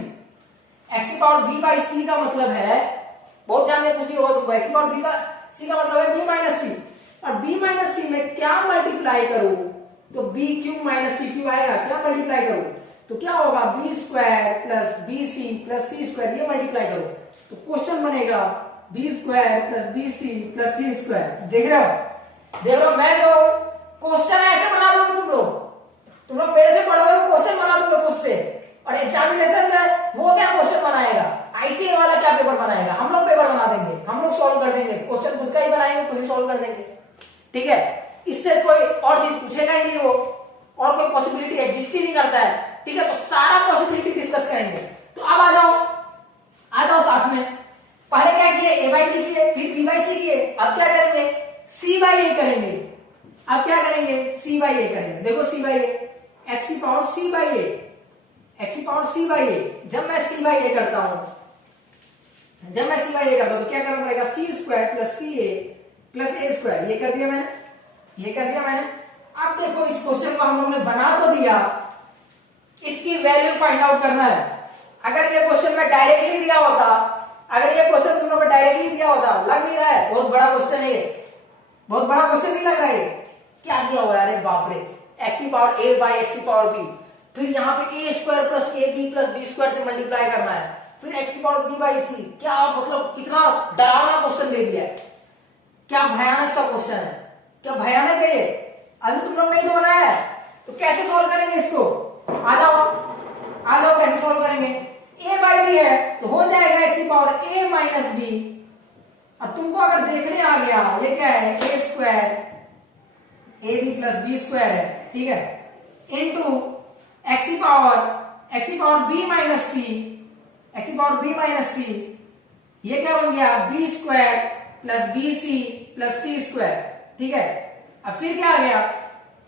x की पावर b बाई c का मतलब है, बहुत जानने कुछ होगा तुमको, x की पावर b का c का मतलब है b माइनस c, और b माइनस c में क्या मल्टीप्लाई करूं तो b cube minus c cube आएगा। क्या मल्टीप्लाई करूं तो क्या होगा? b square plus B C plus C square, ये मल्टीप्लाई करो तो क्वेश्चन बनेगा b square plus B C plus C square. देख रहे हो? देख रहे हो? मैं जो क्वेश्चन ऐसे बना दूंगा, तुम लोग मेरे से पढ़ोगे क्वेश्चन बना दोगे खुद से, और एग्जामिनेशन में वो क्या क्वेश्चन बनाएगा, आईसीए वाला क्या पेपर बनाएगा? हम लोग पेपर बना देंगे, हम लोग सॉल्व कर देंगे, क्वेश्चन खुद का ही बनाएंगे, खुद ही सॉल्व कर देंगे। ठीक है, इससे कोई और चीज पूछेगा ही नहीं, वो और कोई पॉसिबिलिटी एग्जिस्ट ही नहीं करता है। ठीक है, तो सारा पॉसिबिलिटी डिस्कस करेंगे। तो अब आ जाओ साथ में। पहले क्या किए? a बाई बी किए, फिर b बाई सी किए, अब क्या करेंगे? c बाई ए करेंगे। अब क्या करेंगे? c बाई ए करेंगे। देखो c बाई ए, x की power c by A, x की पावर c बाई ए। जब मैं c बाई ए करता हूं तो क्या करना पड़ेगा? c स्क्वायर प्लस सी ए प्लस ए स्क्वायर, ये कर दिया मैंने। अब देखो इस क्वेश्चन को हम लोग ने बना तो दिया, इसकी वैल्यू फाइंड आउट करना है। अगर ये क्वेश्चन में डायरेक्टली दिया होता, तुम लोग को डायरेक्टली दिया होता, लग नहीं रहा है बहुत बड़ा क्वेश्चन है, बहुत बड़ा क्वेश्चन नहीं लग रहा है। क्या दिया हुआ है? अरे बाप रे, x की पावर a बाई x की पावर b, फिर यहाँ पे a square plus A B plus B square से मल्टीप्लाई करना है, फिर x की पावर b बाई c। क्या मतलब कितना डरावना क्वेश्चन दे दिया है, क्या भयानक सा क्वेश्चन है, क्या भयानक है ये। अभी तुम लोग नहीं तो बनाया है, तो कैसे सॉल्व करेंगे इसको? आ जाओ कैसे सॉल्व करेंगे? a बाई बी है तो हो जाएगा x की पावर a माइनस बी। अब तुमको अगर देखने आ गया, ये क्या है? a square A B plus B square है, ठीक है, इंटू एक्स की पावर b माइनस सी, ये क्या बन गया? b square plus B C plus C square. ठीक है, अब फिर क्या आ गया?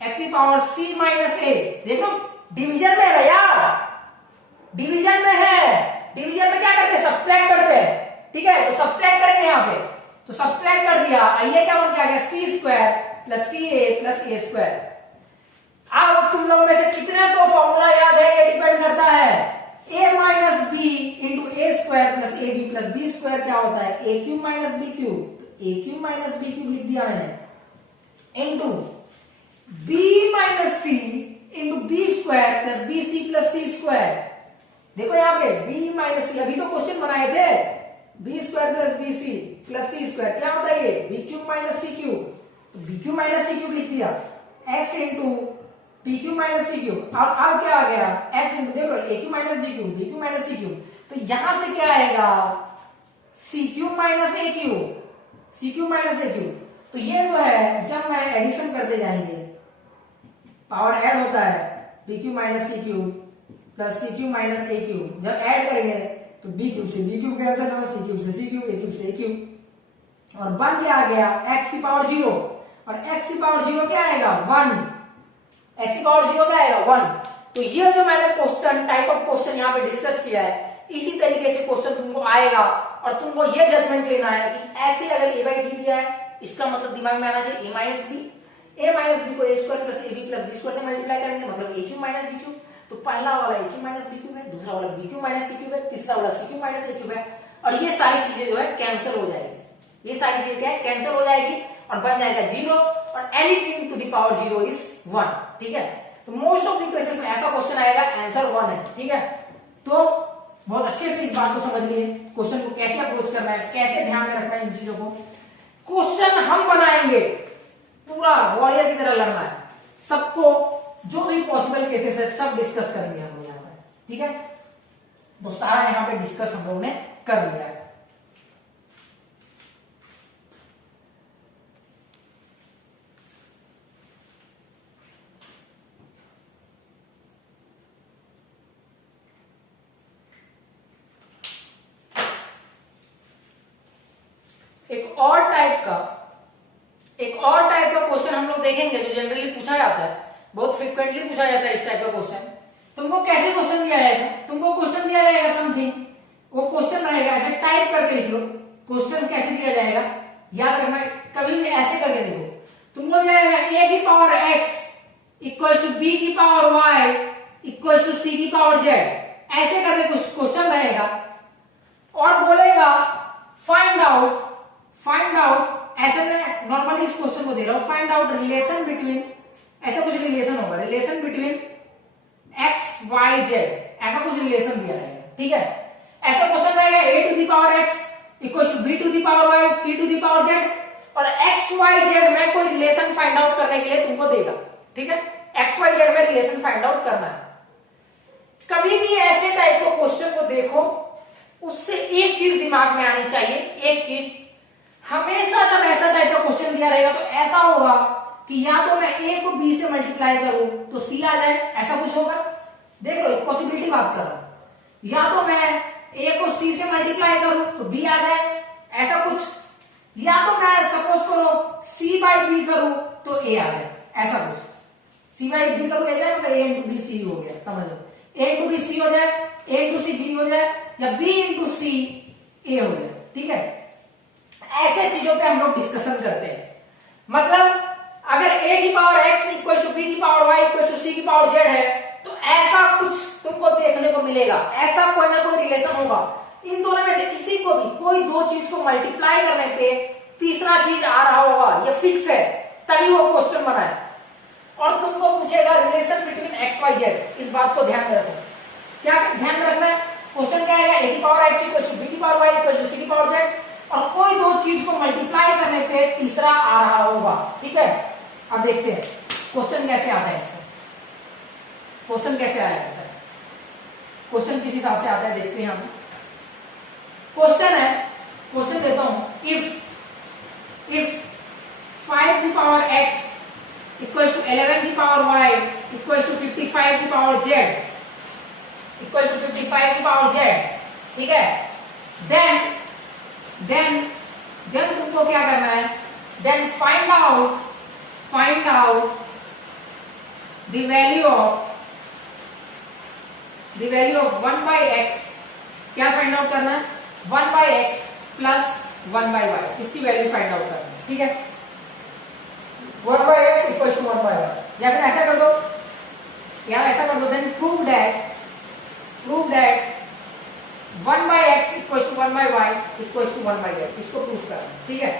x की पावर c माइनस ए। देखो डिवीजन में है यार, डिवीजन में क्या करते हैं? सब्ट्रैक्ट करते हैं। ठीक है, तो सब्ट्रैक्ट करेंगे यहाँ पे, तो सब्ट्रैक्ट कर दिया, ये क्या बन गया? c स्क्वायर प्लस सी ए प्लस ए स्क्वायर। अब तुम लोग में से कितने को फॉर्मूला याद है? ये डिपेंड करता है। a minus B into A square plus A B plus B square क्या होता है? a cube minus B cube, तो a cube minus B cube लिख दिया मैंने, into b minus C into B square plus B C plus C square. देखो यहाँ पे b माइनस सी, अभी तो क्वेश्चन बनाए थे, B square plus B C plus C square क्या होता है? ये B cube minus C cube, तो B cube minus C cube लिख दिया, x into P cube minus C cube. और अब क्या आ गया? x इंटू, देखो A cube minus B cube, B cube minus C cube, तो यहां से क्या आएगा? C cube minus A cube, C cube minus A cube. तो ये जो है, जब मैं एडिशन करते जाएंगे पावर ऐड होता है B cube minus C cube plus C cube minus A cube, जब ऐड करेंगे तो बी क्यूब से बी क्यूब कैंसिल होगा, सी क्यूब से सी क्यूब, ए क्यूब से ए क्यूब, और बन क्या आ गया एक्स की पावर 0, और एक्स की पावर 0 क्या आएगा 1, एक्स की पावर 0 क्या आएगा 1। तो ये जो मैंने क्वेश्चन टाइप ऑफ क्वेश्चन यहाँ पे डिस्कस किया है, इसी तरीके से क्वेश्चन तुमको आएगा, और तुमको ये जजमेंट लेना है कि ऐसे अगर ए बाई बी दिया है, इसका मतलब दिमाग में आना चाहिए A minus B, A minus B को A square plus A B plus B square से मल्टीप्लाई करेंगे, मतलब A cube minus B cube. तो पहला वाला A cube minus B cube है, दूसरा वाला B cube minus C cube है, तीसरा वाला C cube minus A cube है, और ये सारी चीजें जो है कैंसिल हो जाएगी, ये सारी चीजें क्या है कैंसिल हो जाएगी, और बन जाएगा 0, और anything to the power 0 is 1। ठीक है, तो मोस्ट ऑफ द केसेस में ऐसा क्वेश्चन आएगा, आंसर 1 है। ठीक है, तो बहुत अच्छे से इस बात को समझ लिए, क्वेश्चन को कैसे अप्रोच करना है, कैसे ध्यान में रखना है इन चीजों को। क्वेश्चन हम बनाएंगे, पूरा वॉरियर की तरह लड़ना है, सबको जो भी पॉसिबल केसेस है सब डिस्कस करेंगे हम लोग यहाँ पर। ठीक है, तो सारा यहाँ पे डिस्कस हम लोग ने कर लिया है। एक और टाइप का क्वेश्चन हम लोग देखेंगे जो जनरली पूछा जाता है, बहुत फ्रिक्वेंटली पूछा जाता है इस टाइप का क्वेश्चन। तुमको कैसे क्वेश्चन दिया जाएगा, तुमको क्वेश्चन दिया जाएगा समथिंग, वो क्वेश्चन रहेगा ऐसे टाइप करके लिख लो, क्वेश्चन कैसे दिया जाएगा याद रखना, कभी भी ऐसे करके देखो, तुमको दिया जाएगा ए की power x equal to b की power y equal to c की पावर जेड, ऐसे करके कुछ क्वेश्चन रहेगा, और बोलेगा फाइंड आउट, ऐसे में नॉर्मली इस क्वेश्चन को दे रहा हूं, फाइंड आउट रिलेशन बिटवीन, ऐसा कुछ रिलेशन होगा, relation between x y z, ऐसा कुछ रिलेशन दिया रहेगा। ठीक है, ऐसा क्वेश्चन रहेगा a to the power x equal to b to the power y c to the power z, और एक्स वाई जेड में कोई रिलेशन फाइंड आउट करने के लिए तुमको देगा। ठीक है, एक्स वाई जेड में रिलेशन फाइंड आउट करना है। कभी भी ऐसे टाइप को क्वेश्चन को देखो, उससे एक चीज दिमाग में आनी चाहिए, एक चीज, हमेशा जब ऐसा टाइप का क्वेश्चन दिया रहेगा तो ऐसा होगा कि या तो मैं ए को बी से मल्टीप्लाई करूं तो सी आ जाए, ऐसा कुछ होगा। देख लो, एक पॉसिबिलिटी बात कर रहा हूं, या तो मैं ए को सी से मल्टीप्लाई करूं तो बी आ जाए, ऐसा कुछ, या तो मैं सपोज करो सी बाई बी करूं तो ए आ जाए, ऐसा कुछ, सी बाई बी करूं ए जाए, मतलब ए इंटू बी सी हो गया, समझ लो, ए इंटू बी सी हो जाए, ए इंटू सी बी हो जाए, या बी इंटू सी ए हो जाए। ठीक है, ऐसे चीजों पे हम लोग डिस्कशन करते हैं, मतलब अगर a की power x equal to b की power y equal to c की पावर z है, तो ऐसा कुछ तुमको देखने को मिलेगा, ऐसा कोई ना कोई रिलेशन होगा। इन दोनों में से किसी को भी कोई दो चीज को मल्टीप्लाई करने पे तीसरा चीज आ रहा होगा, ये फिक्स है, तभी वो क्वेश्चन बना है। और तुमको पूछेगा relation between x y z, इस बात को ध्यान में रखो। क्या ध्यान में रखना है, क्वेश्चन क्या है, a की power x equal to b की power y equal to c की पावर z, और कोई दो चीज को मल्टीप्लाई करने पे तीसरा आ रहा होगा। ठीक है, अब देखते हैं क्वेश्चन कैसे आता है, इसका क्वेश्चन कैसे आया है, क्वेश्चन किस हिसाब से आता है देखते हैं हम। क्वेश्चन है, क्वेश्चन देता हूं, इफ 5 की पावर x इक्वल टू 11 की पावर y इक्वल टू 55 की पावर z इक्वल टू 55 की पावर z, ठीक है, देन तुमको क्या करना है, then find out the value of 1 by x, क्या फाइंड आउट करना है, 1 by x plus 1 by y, इसकी वैल्यू फाइंड आउट करना है। ठीक है, 1 by x equal to 1 by y, या फिर ऐसा कर दो, then prove that 1 by x equal to 1 by y equal to 1 by z, इसको प्रूव करना। ठीक है,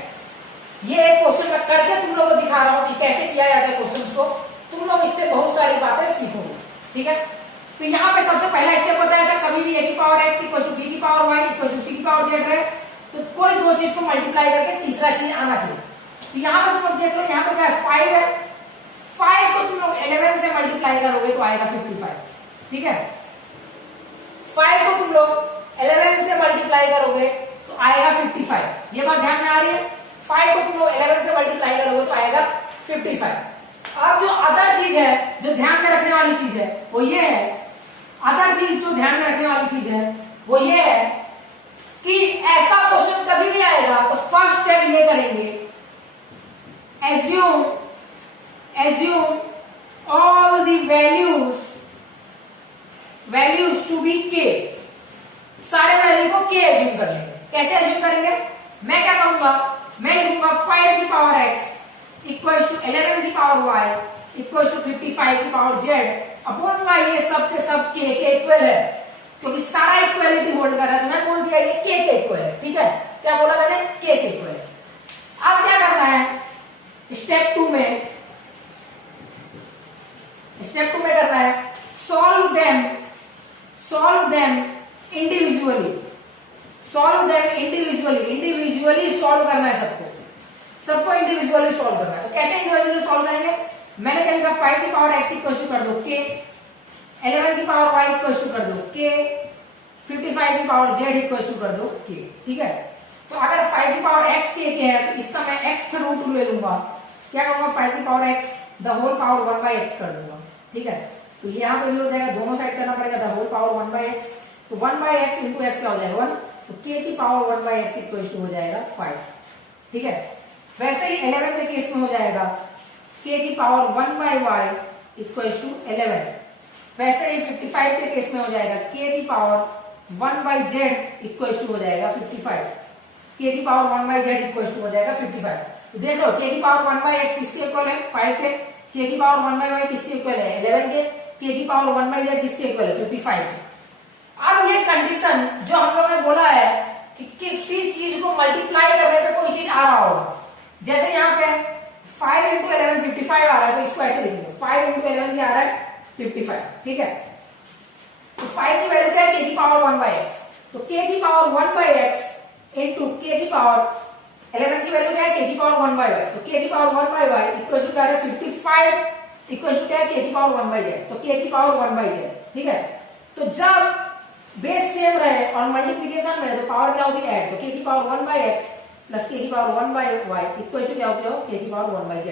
ये एक क्वेश्चन का करके तुम लोगों को दिखा रहा हूं कि कैसे किया जाता है क्वेश्चन को, तुम लोग इससे बहुत सारी बातें सीखोगे। ठीक है, तो यहाँ पे सबसे पहला स्टेप बताया था, कभी भी a की power x equal to b की power y equal to c की पावर z है, तो कोई दो चीज को मल्टीप्लाई करके तीसरा चीज आना चाहिए। तो यहाँ पे तुम लोग देख लो, यहाँ पे क्या है, 5 है, 5 को तुम लोग 11 से मल्टीप्लाई करोगे तो आएगा 55। ठीक है, 5 को तुम लोग 11 से मल्टीप्लाई करोगे तो आएगा 55, ये बात ध्यान में आ रही है। 5 को तुम लोग 11 से मल्टीप्लाई करोगे तो आएगा 55। अब जो अदर चीज है, जो ध्यान में रखने वाली चीज है वो ये है, अदर चीज जो ध्यान में रखने वाली चीज है वो ये है कि ऐसा क्वेश्चन कभी भी आएगा तो फर्स्ट स्टेप ये करेंगे, assume all the values to be k, सारे वैल्यू को के एज्यूम कर लेंगे। कैसे एज्यूम करेंगे? मैं क्या करूंगा, मैं लिखूंगा 5 की पावर x इक्वल टू 11 की पावर y इक्वल टू 55 की पावर z अपॉन y, ये सब के सब के इक्वल है, क्योंकि सारा इक्वलिटी होल्ड कर रहा है। मैं बोल दिया ये के इक्वल है, ठीक है, क्या बोला मैंने, के इक्वल है। अब क्या करना है, स्टेप टू में करना है, सॉल्व देम इंडिविजुअली सॉल्व करना है, सबको इंडिविजुअली सॉल्व करना है। तो कैसे इंडिविजुअली सॉल्व करेंगे, मैंने क्या लिखा, 5 की पावर x इक्वल टू कर दो k, 11 की पावर y इक्वल टू कर दो k, 55 की पावर z इक्वल टू कर दो k, ठीक है। तो अगर 5 की पावर x k है तो इसका मैं x रूट ले लूंगा, क्या करूंगा, 5 की power x the whole power 1 by x कर दूंगा, ठीक है। तो यहाँ पे भी हो जाएगा, दोनों साइड करना पड़ेगा, the whole power 1 by x, तो 1 बाई x इंटू x क्या हो जाएगा 1, तो k की power 1 by x equal to हो जाएगा 5, ठीक है। वैसे ही 11 के केस में हो जाएगा k की power 1 by y equal to 11, वैसे ही 55 के केस में हो जाएगा k की power 1 by z equal to हो जाएगा 55, k की power 1 by z equal to हो जाएगा 55। तो देख लो, k की पावर 1 बाई x किसके इक्वल है, 5 के, k की पावर 1 बाई y किसके इक्वल है, 11 के, k की पावर 1 बाई z किसके इक्वल है, 55 के। अब ये कंडीशन जो हम लोगों ने बोला है कि किसी चीज को मल्टीप्लाई करने पे कोई चीज आ रहा होगा, जैसे यहाँ पे 5 इंटू 11 55 आ रहा है, तो इसको ऐसे लिखेंगे, 5 इंटू 11 क्या आ रहा है 55, ठीक है। तो 5 की वैल्यू क्या है, k की पावर 1 बाई x, तो k की power 1 by x into k की पावर 11 की वैल्यू क्या है, k की पावर 1 बाई y, तो k की power 1 by y equal to क्या है 55 इक्वल टू क्या है, k की पावर 1 बाई z, तो k की पावर 1 बाई z, ठीक है। तो जब बेस सेम रहे और मल्टीप्लीकेशन में तो पावर क्या होगी, ऐड, तो k की power 1 by x plus k की power 1 by y equal to क्या होगी, k की पावर 1 बाई z।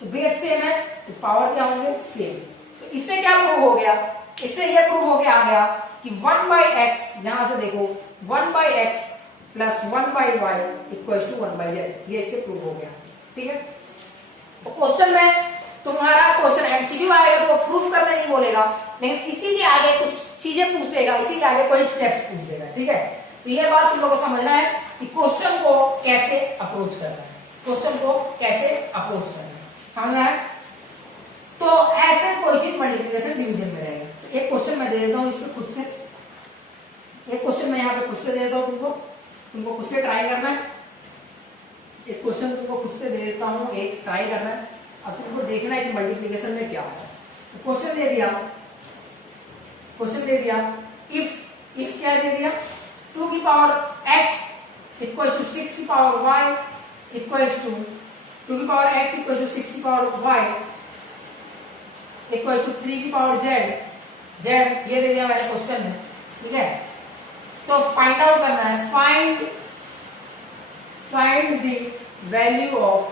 तो बेस सेम है तो पावर क्या होंगे, सेम। तो इससे क्या प्रूव हो गया, इससे यह प्रूव हो गया आ गया कि 1 बाई x, यहां से देखो 1 by x plus 1 by y equal to 1 by z, ये इससे प्रूव हो गया, ठीक है। तो क्वेश्चन में तुम्हारा क्वेश्चन एमसीक्यू आएगा तो प्रूफ करने नहीं बोलेगा, लेकिन इसी के आगे कुछ चीजें पूछ देगा, इसी के आगे कोई स्टेप्स पूछ देगा, ठीक है। तो ये बात तुम लोगों को समझना है कि क्वेश्चन को कैसे अप्रोच करना है, समझ में आया। तो ऐसे कोई चीज मल्टीप्लिकेशन डिवीजन में रहेगा। तो एक क्वेश्चन मैं दे देता हूँ इसमें खुद से, एक क्वेश्चन मैं यहाँ पे खुद से दे देता हूँ, तुमको खुद से ट्राई करना है। एक क्वेश्चन तुमको खुद से दे देता हूँ, एक ट्राई करना है, अब तुमको देखना है कि मल्टीप्लिकेशन में क्या है। तो क्वेश्चन दे दिया, इफ क्या दे दिया, 2 की पावर x इक्वल टू 6 की पावर y इक्वल टू 2 की पावर x इक्वल टू 6 की पावर y इक्वल टू 3 की पावर z, ये दे दिया मेरे क्वेश्चन में, ठीक है। तो फाइंड आउट करना है, find the value of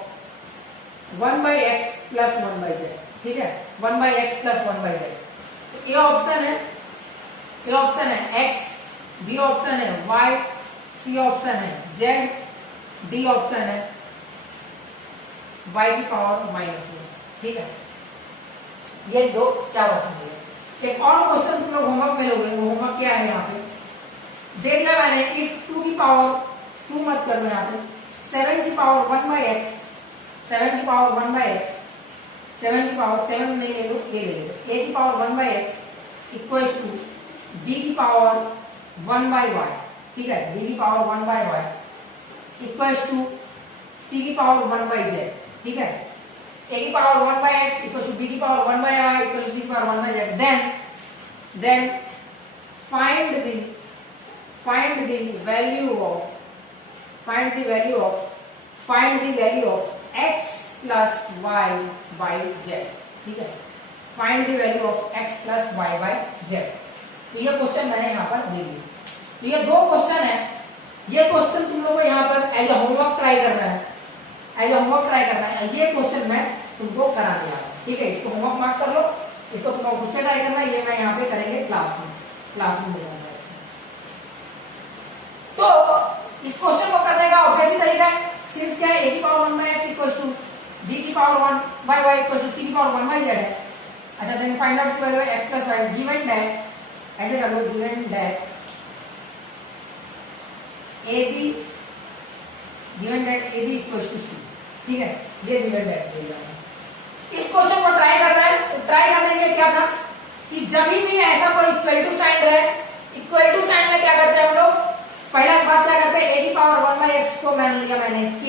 1 by x plus 1 by z, ठीक है, 1 by x plus 1 by z। तो ये ऑप्शन है x, बी ऑप्शन है y, सी ऑप्शन है z, डी ऑप्शन है y की पावर -1, ठीक है। ये 4 ऑप्शन है। एक और क्वेश्चन तुम लोग होमवर्क में लोगे, वो होमवर्क क्या है, यहाँ पे दे दिया मैंने, इफ 2 की पावर 2 मत कर लो, यहाँ पे 7 की पावर 1 बाई x, 7 की पावर 1 बाई x, 7 की पावर 7 नहीं ले लो, ये ले लो, a की power 1 by x equal to b की पावर 1 बाई y, ठीक है, b की power 1 by y equal to c की पावर 1 बाई z, ठीक है, a की power 1 by x equal to b की power 1 by y equal to c की power 1 by z। then find the value of x plus y by z, ठीक है, find the value of x plus y by z। तो ये question मैंने यहाँ पर दे दिया। तो ये 2 क्वेश्चन है, ये क्वेश्चन तुम लोगों को यहाँ पर एज ए होमवर्क ट्राई करना है, ये क्वेश्चन मैं तुमको करा दिया, ठीक है, इसको होमवर्क मार्क कर लो, इसको तुम खुद से ट्राई करना, ये मैं यहाँ पे करेंगे क्लास में बताऊंगा। तो इस क्वेश्चन को करने का ऑब्वियस तरीका है, सिंस क्या है, a की power 1 by x equal to b की power 1 by y equal to c की पावर 1 बाय z है। अच्छा, then find out value x plus y given that, ऐसे कर लो, given that ab equal to c, ठीक है, ये गिवन दैट है। इस क्वेश्चन को ट्राई करना है, तो ट्राई करने के लिए क्या था कि जब भी ऐसा कोई इक्वल टू साइन रहे, इक्वल टू साइन में क्या करते हैं हम लोग, पहला बात क्या करते हैं, a की पावर 1 बाय x को मान लिया मैंने k,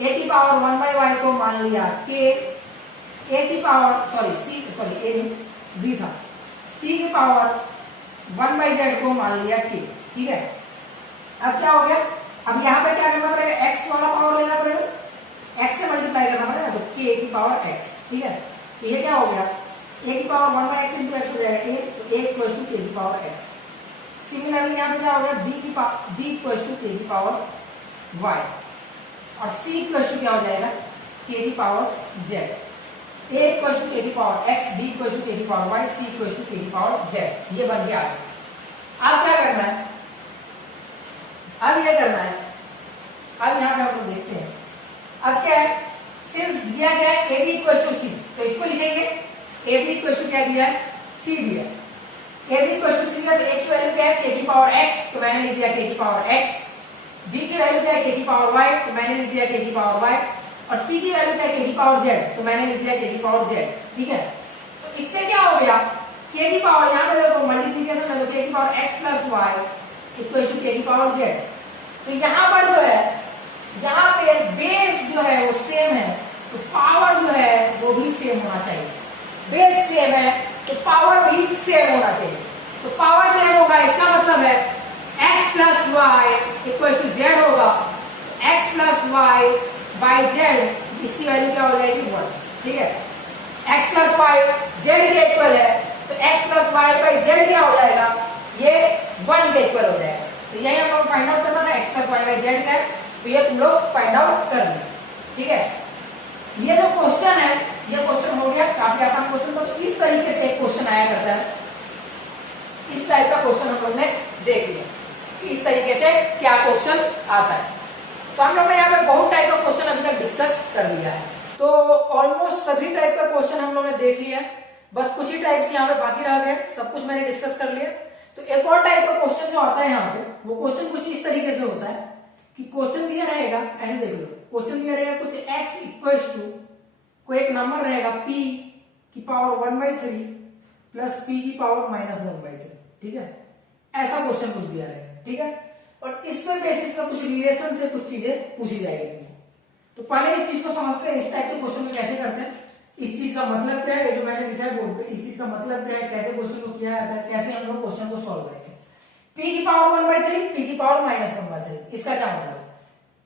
a की पावर 1 बाय y को मान लिया k, a की पावर b था, c की पावर 1 बाय z को मान लिया k, ठीक है। अब क्या हो गया, अब यहाँ पे क्या करना पड़ेगा, x वाला पावर लेना पड़ेगा, x से मल्टीप्लाई करना पड़ेगा, तो k की पावर x, ठीक है। तो ये क्या हो गया, a की power 1 by x into x हो जाएगा a, तो a इक्वल टू k की पावर x। सिमिलरली यहाँ पे क्या हो गया, b इक्वल टू k की पावर y, और c इक्वल टू क्या हो जाएगा, k की power z, a equal to k की power x, b equal to k की power y, c equal to k की पावर z। ये बन गया आगे। अब क्या करना है, अब ये करना है, अब यहाँ पे हम लोग देखते हैं, अब क्या है, सिंस दिया गया है a b equal to c, तो इसको लिखेंगे a b इक्वल टू क्या दिया है, c दिया है, a b equal to c दिया, तो a की वैल्यू क्या है, k की पावर x, तो मैंने लिख दिया k की पावर x, b की वैल्यू क्या है, k की पावर y, तो मैंने लिख दिया k की पावर y, और c की वैल्यू क्या है, k की पावर z, तो मैंने लिख दिया k की पावर z, ठीक है। तो इससे क्या हो गया, k की पावर, यहाँ पे देखो मल्टीप्लिकेशन में, तो k की power x plus y equal to k की पावर z। तो यहाँ पर जो है, यहाँ पे बेस जो है वो सेम है, तो पावर जो है वो भी सेम होना चाहिए, बेस सेम है तो पावर भी सेम होना चाहिए। तो पावर सेम होगा, इसका मतलब है x plus y equal to z होगा, x plus y by z, इसकी वैल्यू क्या हो जाएगी 1, ठीक है। x प्लस वाई जेड के इक्वल है, तो x plus y by z क्या हो जाएगा, ये 1 के इक्वल हो जाएगा। तो यही हम लोग फाइंड आउट करना था, x plus y by z का है, तो ये तुम लोग फाइंड आउट कर लें, ठीक है। ये जो क्वेश्चन है, ये क्वेश्चन हो गया काफी आसान क्वेश्चन, तो इस तरीके से क्वेश्चन आया करता है, इस टाइप का क्वेश्चन हम लोग ने देख लिया कि इस तरीके से क्या क्वेश्चन आता है। तो हम लोग ने यहाँ पे बहुत टाइप का क्वेश्चन अभी तक डिस्कस कर लिया है, तो ऑलमोस्ट सभी टाइप का क्वेश्चन हम लोग ने देख लिया है, बस कुछ ही टाइप्स यहाँ पे बाकी रह गए, सब कुछ मैंने डिस्कस कर लिया। तो एक और टाइप का क्वेश्चन जो आता है यहाँ पे, वो क्वेश्चन कुछ इस तरीके से होता है कि क्वेश्चन दिया रहेगा, ऐसे देख लो, क्वेश्चन दिया रहेगा कुछ x इक्वल टू कोई एक नंबर रहेगा p की पावर 1/3 प्लस p की पावर -1/3, ठीक है, ऐसा क्वेश्चन कुछ दिया रहेगा, ठीक है। और इसमें बेसिस पे कुछ रिलेशन से कुछ चीजें पूछी जाएगी। तो पहले इस चीज को समझते हैं, इस टाइप के क्वेश्चन में कैसे करते हैं, इस चीज का मतलब क्या है, जो मैंने लिखा है बोर्ड पे, इस चीज का मतलब क्या है, कैसे क्वेश्चन को किया जाता है, कैसे हम लोग क्वेश्चन को सॉल्व करेंगे। p की पावर 1/3, p की पावर -1/3, इसका क्या मतलब है,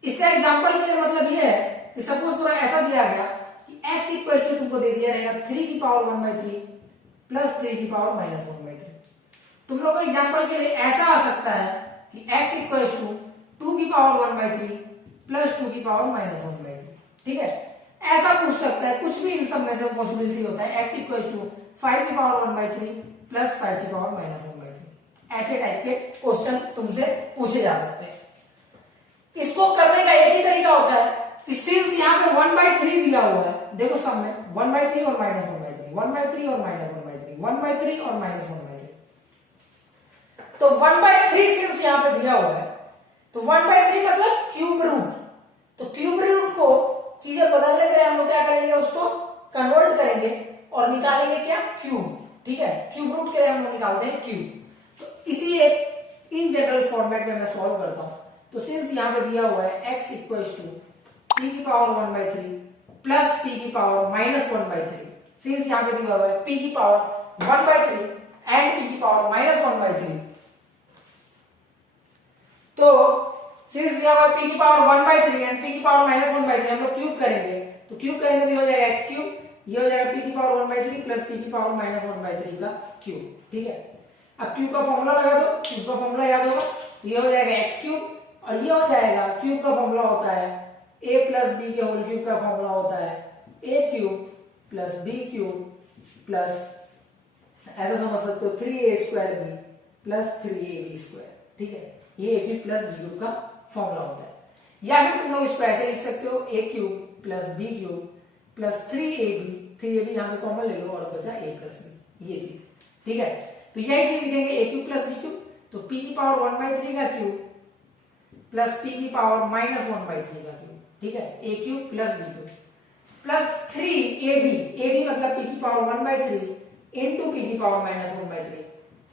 इसका एग्जांपल के मतलब ये है कि सपोज पूरा ऐसा दिया गया कि x इक्वल टू तुमको दे दिया रहेगा 3 की पावर 1/3 प्लस 3 की पावर -1/3। तुम लोग को एग्जांपल के लिए ऐसा आ सकता है कि x इक्वल टू 2 की पावर 1/3 प्लस 2 की पावर -1/3, ठीक है, ऐसा पूछ सकता है, कुछ भी इन सब में से पॉसिबिलिटी होता है। x इक्वल टू 5 की पावर 1/3 प्लस 5 की पावर -1/3, ऐसे टाइप के क्वेश्चन तुमसे पूछे जा सकते हैं। इसको करने का एक ही तरीका होता है कि सिंस यहाँ पे 1/3 दिया हुआ है, देखो सब में 1/3 और -1/3, 1/3 और -1/3, 1/3 और -1/3, तो 1/3 सिंस यहाँ पे दिया हुआ है, तो 1/3 मतलब क्यूब रूट, तो क्यूब रूट को चीजें बदलने के लिए हम लोग क्या करेंगे, उसको कन्वर्ट करेंगे और निकालेंगे क्या, क्यूब, ठीक है। क्यूब रूट के लिए हम लोग निकालते हैं क्यूब। तो इसी एक इन जनरल फॉर्मेट में मैं सॉल्व करता हूं। तो सिंस यहाँ पे दिया हुआ है x इक्वल टू p की पावर 1/3 प्लस p की पावर -1/3, सिंस यहाँ पे दिया हुआ है p की पावर 1/3 एंड p की पावर -1/3, तो सिंस यहाँ पर p की पावर 1/3 एंड p की पावर -1/3 हम लोग क्यूब करेंगे, तो क्यूब करेंगे तो ये हो जाएगा x क्यूब, ये हो जाएगा p की पावर 1/3 प्लस p की पावर -1/3 का क्यूब, ठीक है। अब क्यूब का फॉर्मूला लगा दो, क्यूब का फॉर्मूला याद होगा, ये हो जाएगा x क्यूब, और ये हो जाएगा क्यूब का फॉर्मूला होता है a प्लस बी के होल क्यूब का फॉर्मूला होता है a cube plus b cube plus ऐसा समझ सकते हो 3a² बी प्लस 3ab²। ठीक है, ये ए क्यूब प्लस बी क्यूब का फॉर्मूला होता है। या फिर तुम लोग इसको ऐसे लिख सकते हो a cube plus b cube plus 3ab यहाँ पे कॉमन ले लो और बचा a प्लस बी, ये चीज। ठीक है, तो यही चीज लिखेंगे a cube plus b cube, तो p की पावर 1/3 का क्यूब प्लस p की पावर -1/3 का क्यूब। ठीक है, a cube plus b cube plus 3ab मतलब p की पावर 1/3 इंटू p की power -1/3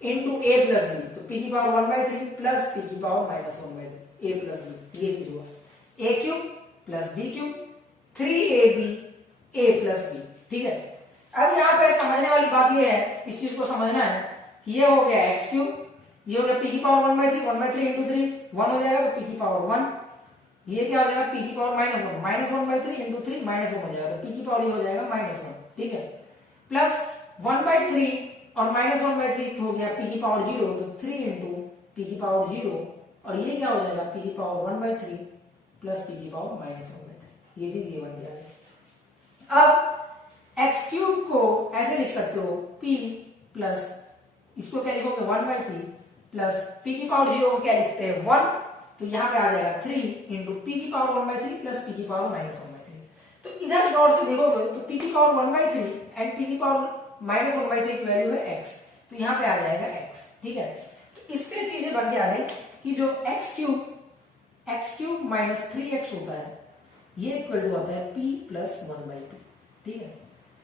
into a plus b, तो p की पावर 1/3 प्लस p की पावर -1/3 a प्लस बी, ये चीज हुआ। a cube plus b cube 3ab a plus B. ठीक है, अब यहाँ पे समझने वाली बात ये है, इस चीज को समझना है कि ये हो गया x क्यूब, ये हो गया p की पावर 1/3 इंटू 3 1 हो जाएगा, तो p की पावर 1, ये क्या हो जाएगा p की पावर -1 इंटू 3 -1 हो जाएगा, तो p की पावर ये हो जाएगा -1। ठीक है, प्लस 1/3 और -1/3 हो गया p की पावर 0, तो 3 इंटू p की पावर 0, और ये क्या हो जाएगा p की पावर 1/3 प्लस p की पावर -1/3, ये चीज ये बन गया। अब x क्यूब को ऐसे लिख सकते हो p प्लस, इसको क्या लिखोगे 1/p प्लस p की पावर 0 को क्या लिखते हैं 1, तो यहाँ पे आ जाएगा 3 इंटू p की पावर 1/3 प्लस p की पावर -1/3। तो इधर गौर से देखोगे तो p की पावर 1/3 एंड p की पावर -1/3 की वैल्यू है x, तो यहाँ पे आ जाएगा x। ठीक है, तो इससे चीजें बन के आ गई कि जो x क्यूब माइनस 3x होता है, ये इक्वल टू होता है p प्लस 1/2। ठीक है,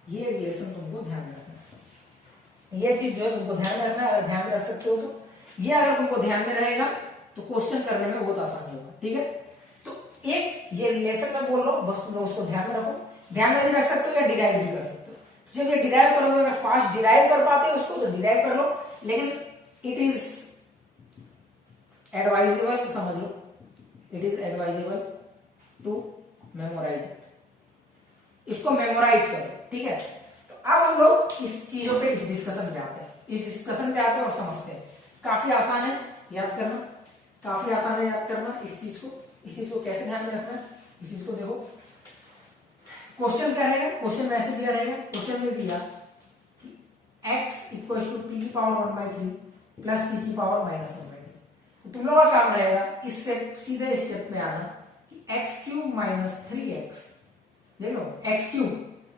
ये रिलेशन तुमको ध्यान में रखना है, ये चीज जो है तुमको ध्यान में रखना है। अगर ध्यान में रख सकते हो तो ये अगर तुमको ध्यान में रहेगा तो क्वेश्चन करने में बहुत आसानी होगा। ठीक है, तो एक ये रिलेशन में बोल रहा हूं, बस तुम लोग उसको ध्यान में रखो, ध्यान में भी रख सकते हो या डिराइव भी कर सकते हो। तो जब ये डिराइव करोगे, अगर फास्ट डिराइव कर पाते हो उसको तो डिराइव कर लो, लेकिन इट इज एडवाइजेबल, समझ लो it is advisable to memorise, इसको मेमोराइज करो। ठीक है, तो अब हम लोग इस चीजों पे इस डिस्कशन पे आते हैं, इस डिस्कशन पे आते हैं और समझते हैं। काफी आसान है याद करना, काफी आसान है याद करना इस चीज को कैसे ध्यान में रखना है, इस चीज को देखो। क्वेश्चन क्या रहेगा, क्वेश्चन में ऐसे दिया रहेगा, क्वेश्चन में दिया कि x इक्वल टू p की पावर 1/3 प्लस p की पावर -1/3, तो तुम लोग का काम रहेगा इससे सीधे स्टेप में आना कि x क्यूब माइनस 3x, देखो x क्यूब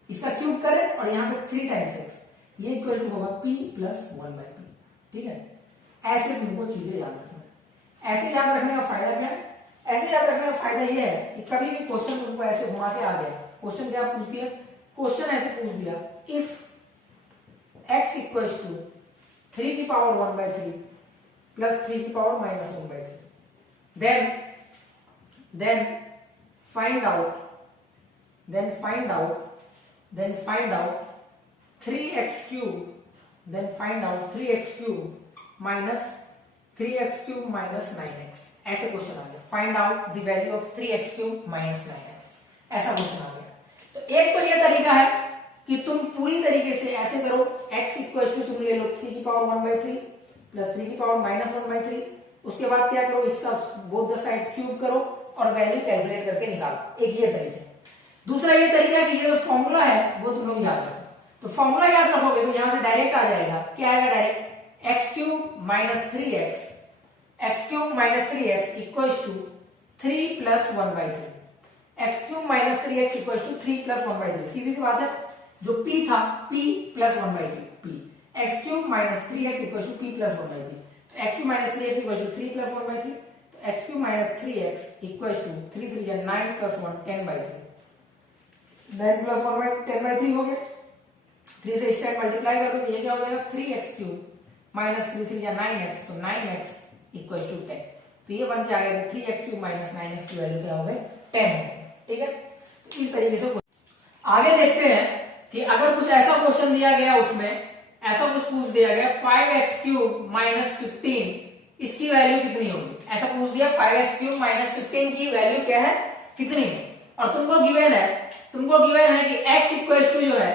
इसका क्यूब करें और यहाँ पे 3 टाइम्स x, ये इक्वल टू होगा p प्लस 1/p। ठीक है, ऐसे तुमको चीजें याद रखना है। ऐसे याद रखने का फायदा क्या है, ऐसे याद रखने का फायदा ये है कि कभी भी क्वेश्चन तुमको ऐसे घुमा के आ गया, क्वेश्चन क्या पूछ दिया, क्वेश्चन ऐसे पूछ दिया इफ x इक्वल टू 3 की पावर 1/3 प्लस 3 की power -1/3, then find out 3x cube, then find out 3x cube minus 3x cube minus 9x, ऐसे क्वेश्चन आ गया। Find out the value of 3x cube minus 9x, ऐसा question आ गया। तो एक तो ये तरीका है कि तुम पूरी तरीके से ऐसे करो, x इक्वल टू तुम ले लो 3 की पावर 1/3 प्लस 3 की पावर -1/3, उसके बाद क्या करो, इसका बोथ द साइड क्यूब करो और वैल्यू कैलकुलेट करके निकालो। एक ये तरीका है। दूसरा ये तरीका है कि ये जो फॉर्मूला है वो तुम लोग याद रखो, तो फॉर्मूला याद रखोगे तो यहां से डायरेक्ट आ जाएगा, क्या आएगा direct, x cube minus 3x equal to 3 plus 1/3, x cube minus 3x equal to 3 plus 1/3, सीधी सी बात है, जो p था p plus 1/3, x cube minus 3x equal to p plus 1/3, तो x cube minus 3x equal to 3 plus 1/3, तो x cube minus 3x equal to 3 3 या 9 plus 1 10/3, 9 plus 1/10/3 हो गया। 3 से इस साइड मल्टीप्लाई कर दो तो ये क्या हो जाएगा 3x क्यूब माइनस 3 3 या 9x, तो 9x इक्वल टू 10, तो ये बन के आ गया 3x क्यूब माइनस 9x की वैल्यू क्या हो गई 10 हो गई। ठीक है, तो इस तरीके से आगे देखते हैं कि अगर कुछ ऐसा क्वेश्चन दिया गया, उसमें ऐसा कुछ पूछ दिया गया 5x क्यूब माइनस 15, इसकी वैल्यू कितनी होगी, ऐसा पूछ दिया 5x क्यूब माइनस 15 की वैल्यू क्या है कितनी है, और तुमको गिवन है कि x इक्वल टू जो है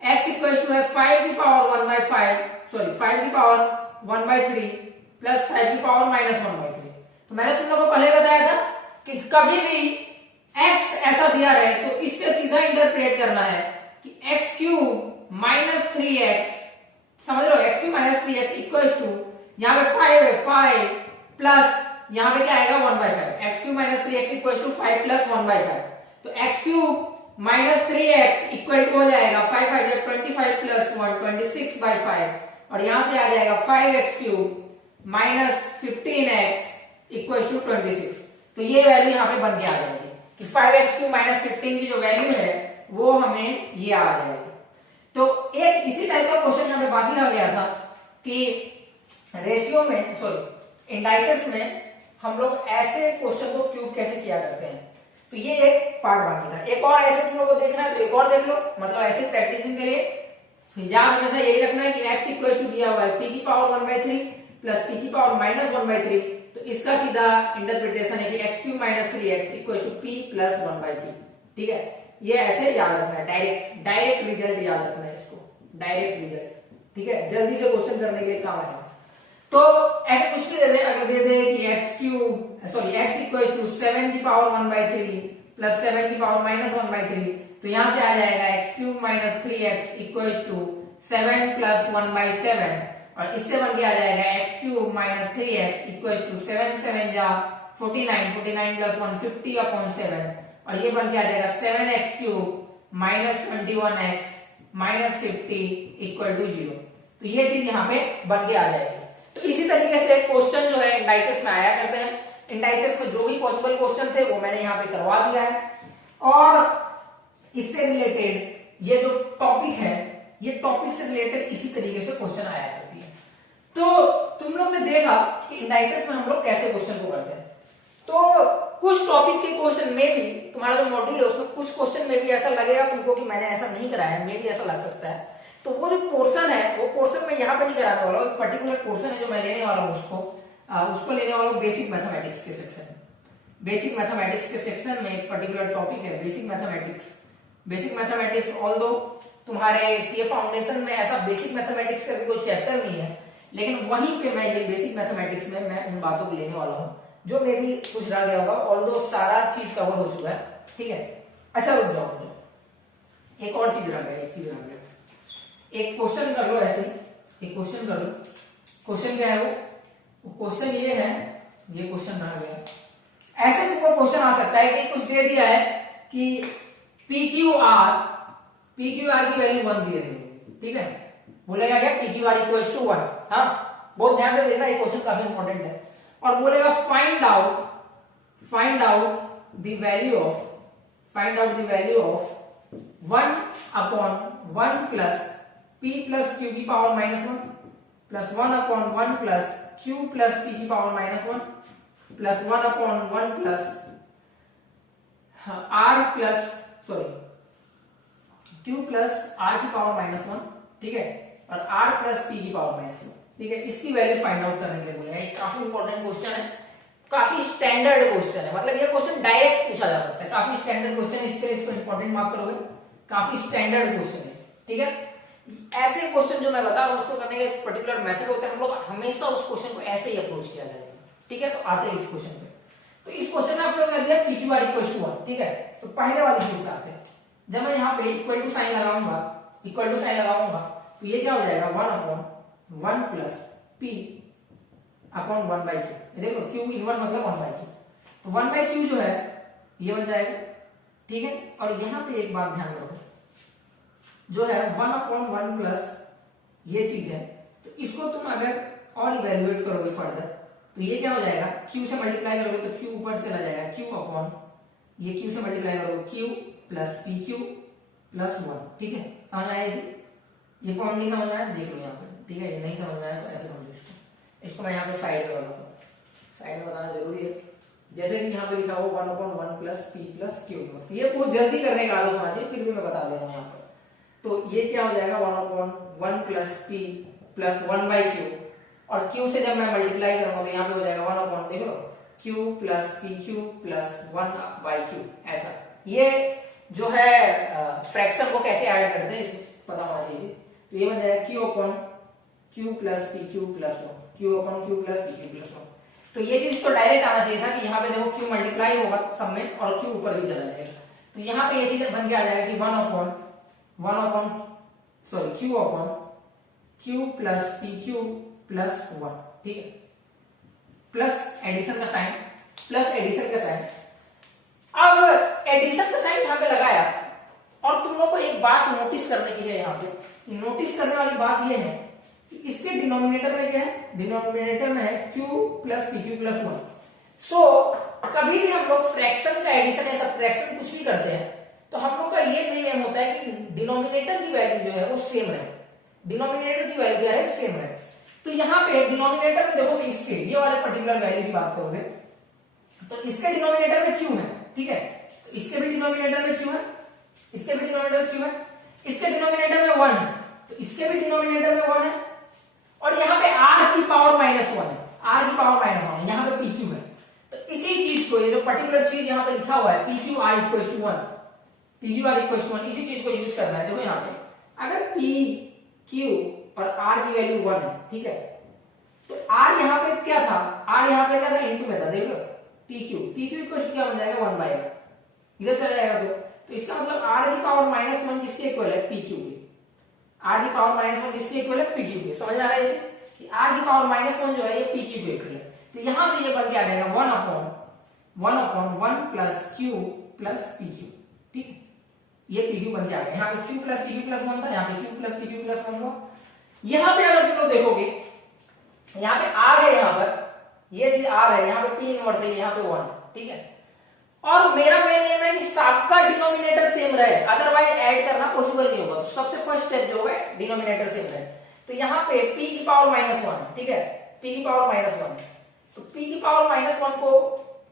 x इक्वल टू है 5 की पावर 1/3 प्लस 5 की पावर -1/3। तो मैंने तुम लोगों को पहले बताया था कि कभी भी x ऐसा दिया रहे तो इससे सीधा इंटरप्रेट करना है कि एक्स क्यूब माइनस 3x, समझ लो x cube minus 3x equal to, यहाँ पे 5 है, 5 प्लस यहाँ पे क्या आएगा 1/5, x cube minus 3x equal to 5 plus 1/5, तो x cube minus 3x equal to हो जाएगा 5 5 25 प्लस 1 26/5, और यहां से आ जाएगा 5x cube minus 15x equal to 26। तो ये वैल्यू यहाँ पे बन के आ जाएगी कि 5x क्यूब माइनस 15 की जो वैल्यू है वो हमें ये आ जाएगी। तो एक इसी टाइप का क्वेश्चन यहाँ पे बाकी रह गया था कि रेशियो में, सॉरी इंडाइसेस में हम लोग ऐसे क्वेश्चन को क्यूब कैसे किया करते हैं। तो ये एक पार्ट बाकी था। एक और ऐसे तुम लोगों को देखना है तो एक और देख लो, मतलब ऐसे प्रैक्टिसिंग के लिए याद हमेशा यही रखना है कि x इक्वल टू दिया हुआ है p की पावर 1/3 प्लस p की पावर माइनस 1/3, तो इसका सीधा इंटरप्रिटेशन है कि x cube minus 3x equal to p plus 1/3। ठीक है, ये ऐसे याद रखना है, डायरेक्ट रिजल्ट याद रखना है इसको, डायरेक्ट रिजल्ट। ठीक है, जल्दी से क्वेश्चन करने के लिए काम आएगा। तो ऐसे कुछ भी दे दे, अगर दे दे कि x इक्वल टू 7 की पावर 1/3 प्लस 7 की पावर माइनस 1/3, तो यहां से आ जाएगा x cube minus 3x equal to 7 plus 1/7, और इससे बन के आ जाएगा x cube minus 3x equal to 7 7 जा 49 49 प्लस 1 50/7, और ये बन के आ जाएगा 7x cube minus 21x minus 50 equal to 0। तो ये चीज यहाँ पे बन के आ जाएगी। तो इसी तरीके से क्वेश्चन जो है इंडाइसेस में आया करते हैं। इंडाइसेस में जो भी पॉसिबल क्वेश्चन थे वो मैंने यहाँ पे करवा दिया है, और इससे रिलेटेड ये जो टॉपिक है, ये टॉपिक से रिलेटेड इसी तरीके से क्वेश्चन आया करती है। तो तुम लोग ने देखा कि इंडाइसेस में हम लोग कैसे क्वेश्चन को करते हैं। तो कुछ टॉपिक के क्वेश्चन में भी तुम्हारा जो मॉड्यूल है उसमें कुछ क्वेश्चन में भी ऐसा लगेगा तुमको कि मैंने ऐसा नहीं कराया है, मे भी ऐसा लग सकता है। तो वो जो पोर्शन है वो पोर्शन में यहाँ पे नहीं कराने वाला हूँ, पर्टिकुलर पोर्शन है जो मैं लेने वाला हूँ उसको लेने वाला हूँ बेसिक मैथमेटिक्स के सेक्शन। बेसिक मैथमेटिक्स के सेक्शन में एक पर्टिकुलर टॉपिक है basic mathematics. Basic mathematics although तुम्हारे सीए फाउंडेशन में ऐसा बेसिक मैथमेटिक्स का भी कोई चैप्टर नहीं है, लेकिन वहीं पे मैं ये बेसिक मैथमेटिक्स में मैं उन बातों को लेने वाला हूँ जो मे भी कुछ रह गया होगा, ऑल्दो सारा चीज कवर हो चुका है। ठीक है, अच्छा रुक जाओ, एक और चीज रह गया, एक क्वेश्चन कर लो ऐसे, एक क्वेश्चन कर लो। क्वेश्चन क्या है वो क्वेश्चन ये है, ये क्वेश्चन रह गया। ऐसे तुमको क्वेश्चन आ सकता है कि कुछ दे दिया है कि PQR की वैल्यू 1 दिए थे। ठीक है, बोलेगा क्या PQR इक्वल्स टू 1। हाँ, बहुत ध्यान से देखना, ये क्वेश्चन काफी इंपॉर्टेंट है। और बोलेगा find out the value of 1/1 plus p plus q की power minus 1 plus 1/1 plus q plus p की power minus 1 plus 1/1 plus q plus r की पावर माइनस 1। ठीक है, और r प्लस p की पावर माइनस 1। ठीक है, इसकी वैल्यू फाइंड आउट करने के लिए बोले, काफी इंपॉर्टेंट क्वेश्चन है, काफी स्टैंडर्ड क्वेश्चन है, मतलब ये क्वेश्चन डायरेक्ट पूछा जा सकता है, काफी स्टैंडर्ड क्वेश्चन है, इसके लिए इसको इंपॉर्टेंट मार्क करोगे, काफी स्टैंडर्ड क्वेश्चन है। ठीक है, ऐसे क्वेश्चन जो मैं बता रहा हूं उसको करने के पर्टिकुलर मेथड होते हैं, हम लोग हमेशा उस क्वेश्चन को ऐसे ही अप्रोच किया जाएगा। ठीक है, तो आते हैं इस क्वेश्चन पे। तो इस क्वेश्चन में आपने कर दिया PQR इक्वल टू 1। ठीक है, तो पहले वाली चीज आते हैं, जब मैं यहाँ पे इक्वल टू साइन लगाऊंगा तो ये क्या हो जाएगा 1/1 प्लस p अपॉन 1/q। देखो q इनवर्स मतलब 1/q, तो 1/q जो है ये बन जाएगा। ठीक है, और यहाँ पे एक बात ध्यान रखो, जो है 1/1 प्लस ये चीज है, तो इसको तुम अगर और इवेल्युएट करोगे फर्दर तो ये क्या हो जाएगा, q से मल्टीप्लाई करोगे तो q ऊपर चला जाएगा, q अपॉन ये q से मल्टीप्लाई करोगे q प्लस pq प्लस 1। ठीक है, समझ आया इसे? ये पॉइंट नहीं समझ आया देख लो यहाँ पे। ठीक है, ये नहीं समझ आया तो ऐसे समझो इसको मैं यहाँ पे साइड में बताऊंगा, साइड में बताना जरूरी है। जैसे कि यहाँ पे लिखा हो 1/1 प्लस p प्लस q। ये बहुत जल्दी करने का आदत होना चाहिए, फिर भी मैं बता दे रहा हूँ यहाँ पर। तो ये क्या हो जाएगा 1/1 प्लस p प्लस 1/q, और q से जब मैं मल्टीप्लाई करूंगा तो यहाँ पे हो जाएगा 1/, देखो q plus pq plus 1/q। ऐसा ये जो है फ्रैक्शन को कैसे ऐड करते हैं इसे पता होना चाहिए। तो ये बन जाएगा q upon q plus pq plus 1, q upon q plus pq plus 1। तो ये चीज तो डायरेक्ट आना चाहिए था कि यहाँ पे देखो q मल्टीप्लाई होगा सब में और q ऊपर भी चला जाएगा, तो यहाँ पे ये चीज बन के आ जाएगा कि 1/, Q upon Q plus P Q plus 1, ठीक है, प्लस एडिशन का साइन, प्लस एडिशन का साइन। अब एडिशन का साइन यहां पे लगाया और तुम लोग को एक बात नोटिस करने की है, यहाँ पे नोटिस करने वाली बात यह है कि इसके डिनोमिनेटर में क्या है, डिनोमिनेटर में है Q plus P Q plus 1। सो कभी भी हम लोग फ्रैक्शन का एडिशन या सब्ट्रैक्शन कुछ भी करते हैं तो हम लोग का ये मेन एम होता है कि डिनोमिनेटर की वैल्यू जो है वो सेम रहे, डिनोमिनेटर की वैल्यू है सेम रहे। तो यहाँ पे डिनोमिनेटर में देखोगे इसके ये वाले पर्टिकुलर वैल्यू की बात करोगे तो इसके डिनोमिनेटर में क्यू है, ठीक है, तो इसके भी डिनोमिनेटर में क्यू है, इसके भी डिनोमिनेटर क्यू है, इसके डिनोमिनेटर में 1 है, तो इसके भी डिनोमिनेटर में 1 है, और यहाँ पे r की पावर -1 है, r की पावर -1 है, यहाँ पे पी क्यू है। तो इसी चीज को, ये जो पर्टिकुलर चीज यहाँ पे लिखा हुआ है p q r equal to 1, p q r equal to 1, इसी चीज को यूज करना है। देखो यहाँ पे अगर पी क्यू और r की वैल्यू 1 है, ठीक है, तो r यहाँ पे क्या था, r यहाँ पे क्या था, इनटू में था, देखो पी क्यू इक्वल क्या बन जाएगा 1 बाय r, इधर चला जाएगा तो इसका मतलब r की पावर -1 किसके इक्वल है, पी क्यू के, r की पावर -1 किसके इक्वल है, पी क्यू के। समझ आ रहा है इसे कि r की पावर -1 जो है ये पी क्यू के इक्वल है। तो यहां से ये बन के आ जाएगा 1/1 plus Q plus P Q, ठीक है, ये पी क्यू बन के आ गया। यहाँ पे Q plus P Q plus 1 था, यहाँ पे Q plus P Q plus 1 हुआ। यहाँ पे अगर तुम लोग देखोगे यहाँ पे r है, यहाँ पर ये चीज r है, यहाँ पे p इनवर्स है, यहाँ पे 1, ठीक है, और मेरा मेन एम है कि सबका डिनोमिनेटर सेम रहे, अदरवाइज ऐड करना पॉसिबल नहीं होगा। तो सबसे फर्स्ट स्टेप जो है डिनोमिनेटर सेम रहे। तो यहाँ पे p की पावर -1, ठीक है, p की पावर -1, तो p की पावर -1 को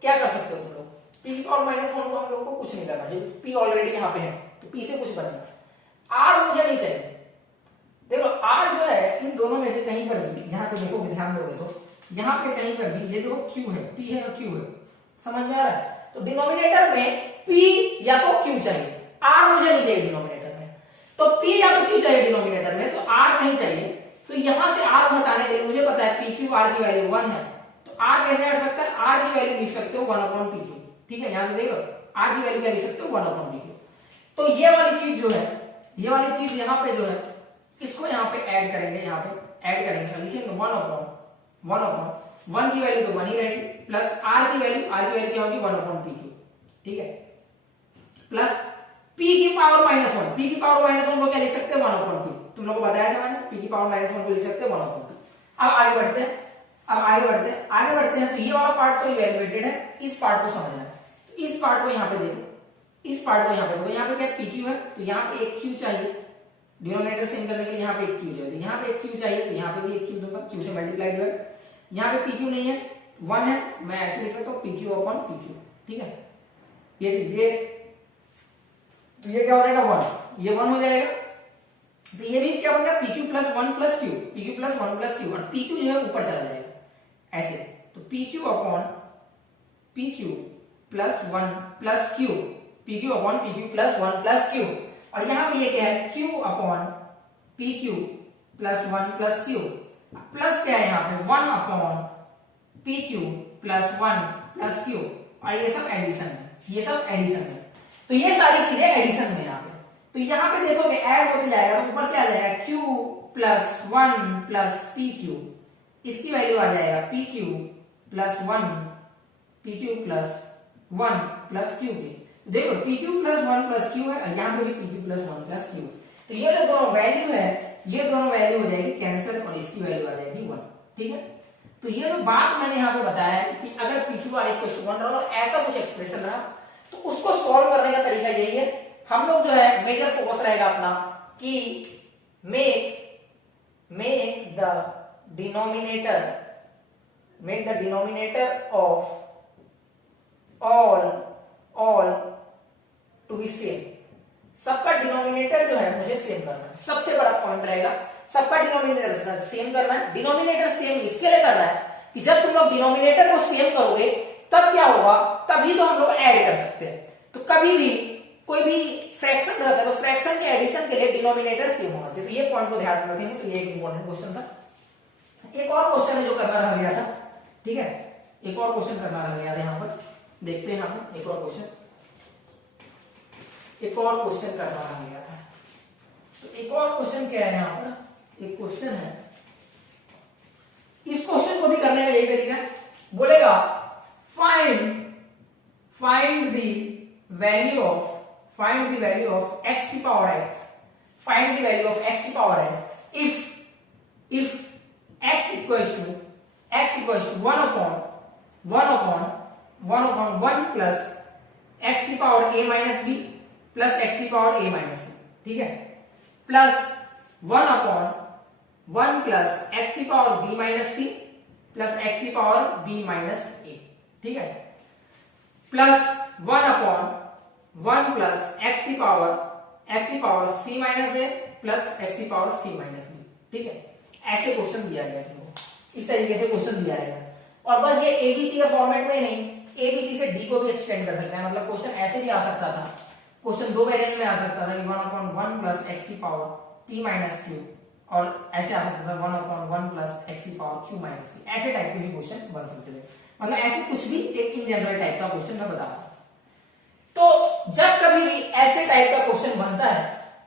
क्या कर सकते हो तुम लोग, p की पावर -1 को हम लोग को कुछ नहीं करना, जब p ऑलरेडी यहाँ पे है तो p से कुछ बनेगा। r मुझे नहीं चाहिए। देखो r जो है इन दोनों में से कहीं पर भी, यहाँ पे देखो ध्यान दोगे तो यहाँ पे कहीं पर भी ये देखो q है, p है और q है, समझ में आ रहा है। तो डिनोमिनेटर में p या तो q चाहिए, r मुझे नहीं चाहिए डिनोमिनेटर में। तो p या तो q चाहिए डिनोमिनेटर में, तो r नहीं चाहिए। तो यहां से r हटाने के लिए मुझे पता है p q r की वैल्यू 1 है, तो r कैसे हट सकता है, r की वैल्यू लिख सकते हो 1/pq, ठीक है, यहां से देखो r की वैल्यू क्या लिख सकते हो 1/pq। तो ये वाली चीज जो है, ये वाली चीज यहाँ पे जो है इसको यहाँ पे ऐड करेंगे, यहाँ पे ऐड करेंगे, लिखेंगे 1/1 की वैल्यू तो 1 ही रहेगी, प्लस r की वैल्यू क्या होगी 1/pq, ठीक है, प्लस p की पावर -1, p की पावर -1 को क्या लिख सकते हैं 1/p, तुम लोगों को बताया था मैंने, p की पावर -1 को लिख सकते हैं 1/p। अब आगे बढ़ते हैं, तो ये वाला पार्ट तो इवैल्यूएटेड है, इस पार्ट को समझना है। तो इस पार्ट को यहाँ पे देखो, इस पार्ट को यहाँ पे देखो, यहाँ पे क्या pq है, तो यहाँ पे एक q चाहिए डिनोमिनेटर सेम करने के लिए, यहाँ पे एक q चाहिए, यहाँ पे एक q चाहिए, तो यहाँ पे भी एक q दूंगा, q से मल्टीप्लाई डिवाइड। यहाँ पे pq नहीं है, 1 है, मैं ऐसे लिख सकता हूँ pq/pq, ठीक है, ये चीज ये, तो ये क्या हो जाएगा 1, ये 1 हो जाएगा। तो ये भी क्या बन गया pq + 1 + q, pq + 1 + q, और pq जो है ऊपर चला जाएगा ऐसे, तो pq/pq + 1 + q, pq/pq + 1 + q, और यहाँ पे ये क्या है q/pq + 1 + q, प्लस क्या है यहाँ पे 1/pq + 1 + q, और ये सब एडिशन है, ये सब एडिशन है। तो ये सारी चीजें एडिशन में यहाँ पे, तो यहाँ पे देखोगे ऐड होते जाएगा, तो ऊपर क्या आ जाएगा q + 1 + pq, इसकी वैल्यू आ जाएगा pq + 1 + q के। देखो pq + 1 + q है, और यहाँ पे भी pq + 1 + q, तो ये जो दोनों वैल्यू है, ये दोनों वैल्यू हो जाएगी कैंसिल, और इसकी वैल्यू आ जाएगी 1, ठीक है। तो ये जो बात मैंने यहाँ पे बताया है कि अगर pq/r = 1 रहा, ऐसा कुछ एक्सप्रेशन रहा, तो उसको सॉल्व करने का तरीका यही है। हम लोग जो है मेजर फोकस रहेगा अपना कि make the denominator of all to be same. सबका डिनोमिनेटर जो है मुझे सेम करना है, सबसे बड़ा पॉइंट रहेगा, सबका डिनोमिनेटर सेम करना है। डिनोमिनेटर सेम इसके लिए करना है कि जब तुम लोग डिनोमिनेटर को सेम करोगे तब क्या होगा, तभी तो हम लोग ऐड कर सकते हैं। तो कभी भी कोई भी फ्रैक्शन रहता है तो फ्रैक्शन के एडिशन के लिए डिनोमिनेटर सेम होना चाहिए, तो ये पॉइंट को ध्यान में रखेंगे। तो ये एक इंपॉर्टेंट क्वेश्चन था। एक और क्वेश्चन है जो करना रह गया था, ठीक है, एक और क्वेश्चन करना रह गया था, यहाँ पर देखते हैं यहाँ पर एक और क्वेश्चन करना रह गया था। तो एक और क्वेश्चन क्या है यहाँ पर, एक क्वेश्चन है, इस क्वेश्चन को भी करने का यही तरीका है, बोलेगा find the value of x की power x, find the value of x की power x if x equals to 1 plus x की power a minus b plus x की पावर a माइनस c, ठीक है, प्लस 1 प्लस x की power b minus c plus x की power b minus a, ठीक है, plus 1 plus x की power c minus a plus x की power c minus b, ठीक है। ऐसे क्वेश्चन दिया गया है, इस तरीके से क्वेश्चन दिया है, और बस ये एबीसी के फॉर्मेट में नहीं, एबीसी से डी को भी एक्सटेंड कर सकते हैं, मतलब क्वेश्चन ऐसे भी आ सकता था, क्वेश्चन दो वेरिएंट में आ सकता था कि 1/1 प्लस x की पावर p माइनस q, और ऐसे आ सकता था 1/1 प्लस x की पावर q माइनस p, ऐसे टाइप के भी क्वेश्चन बन सकते थे, मतलब ऐसे कुछ भी एक इन जनरल टाइप का क्वेश्चन मैं बता रहा हूं। तो जब कभी भी ऐसे टाइप का क्वेश्चन बनता है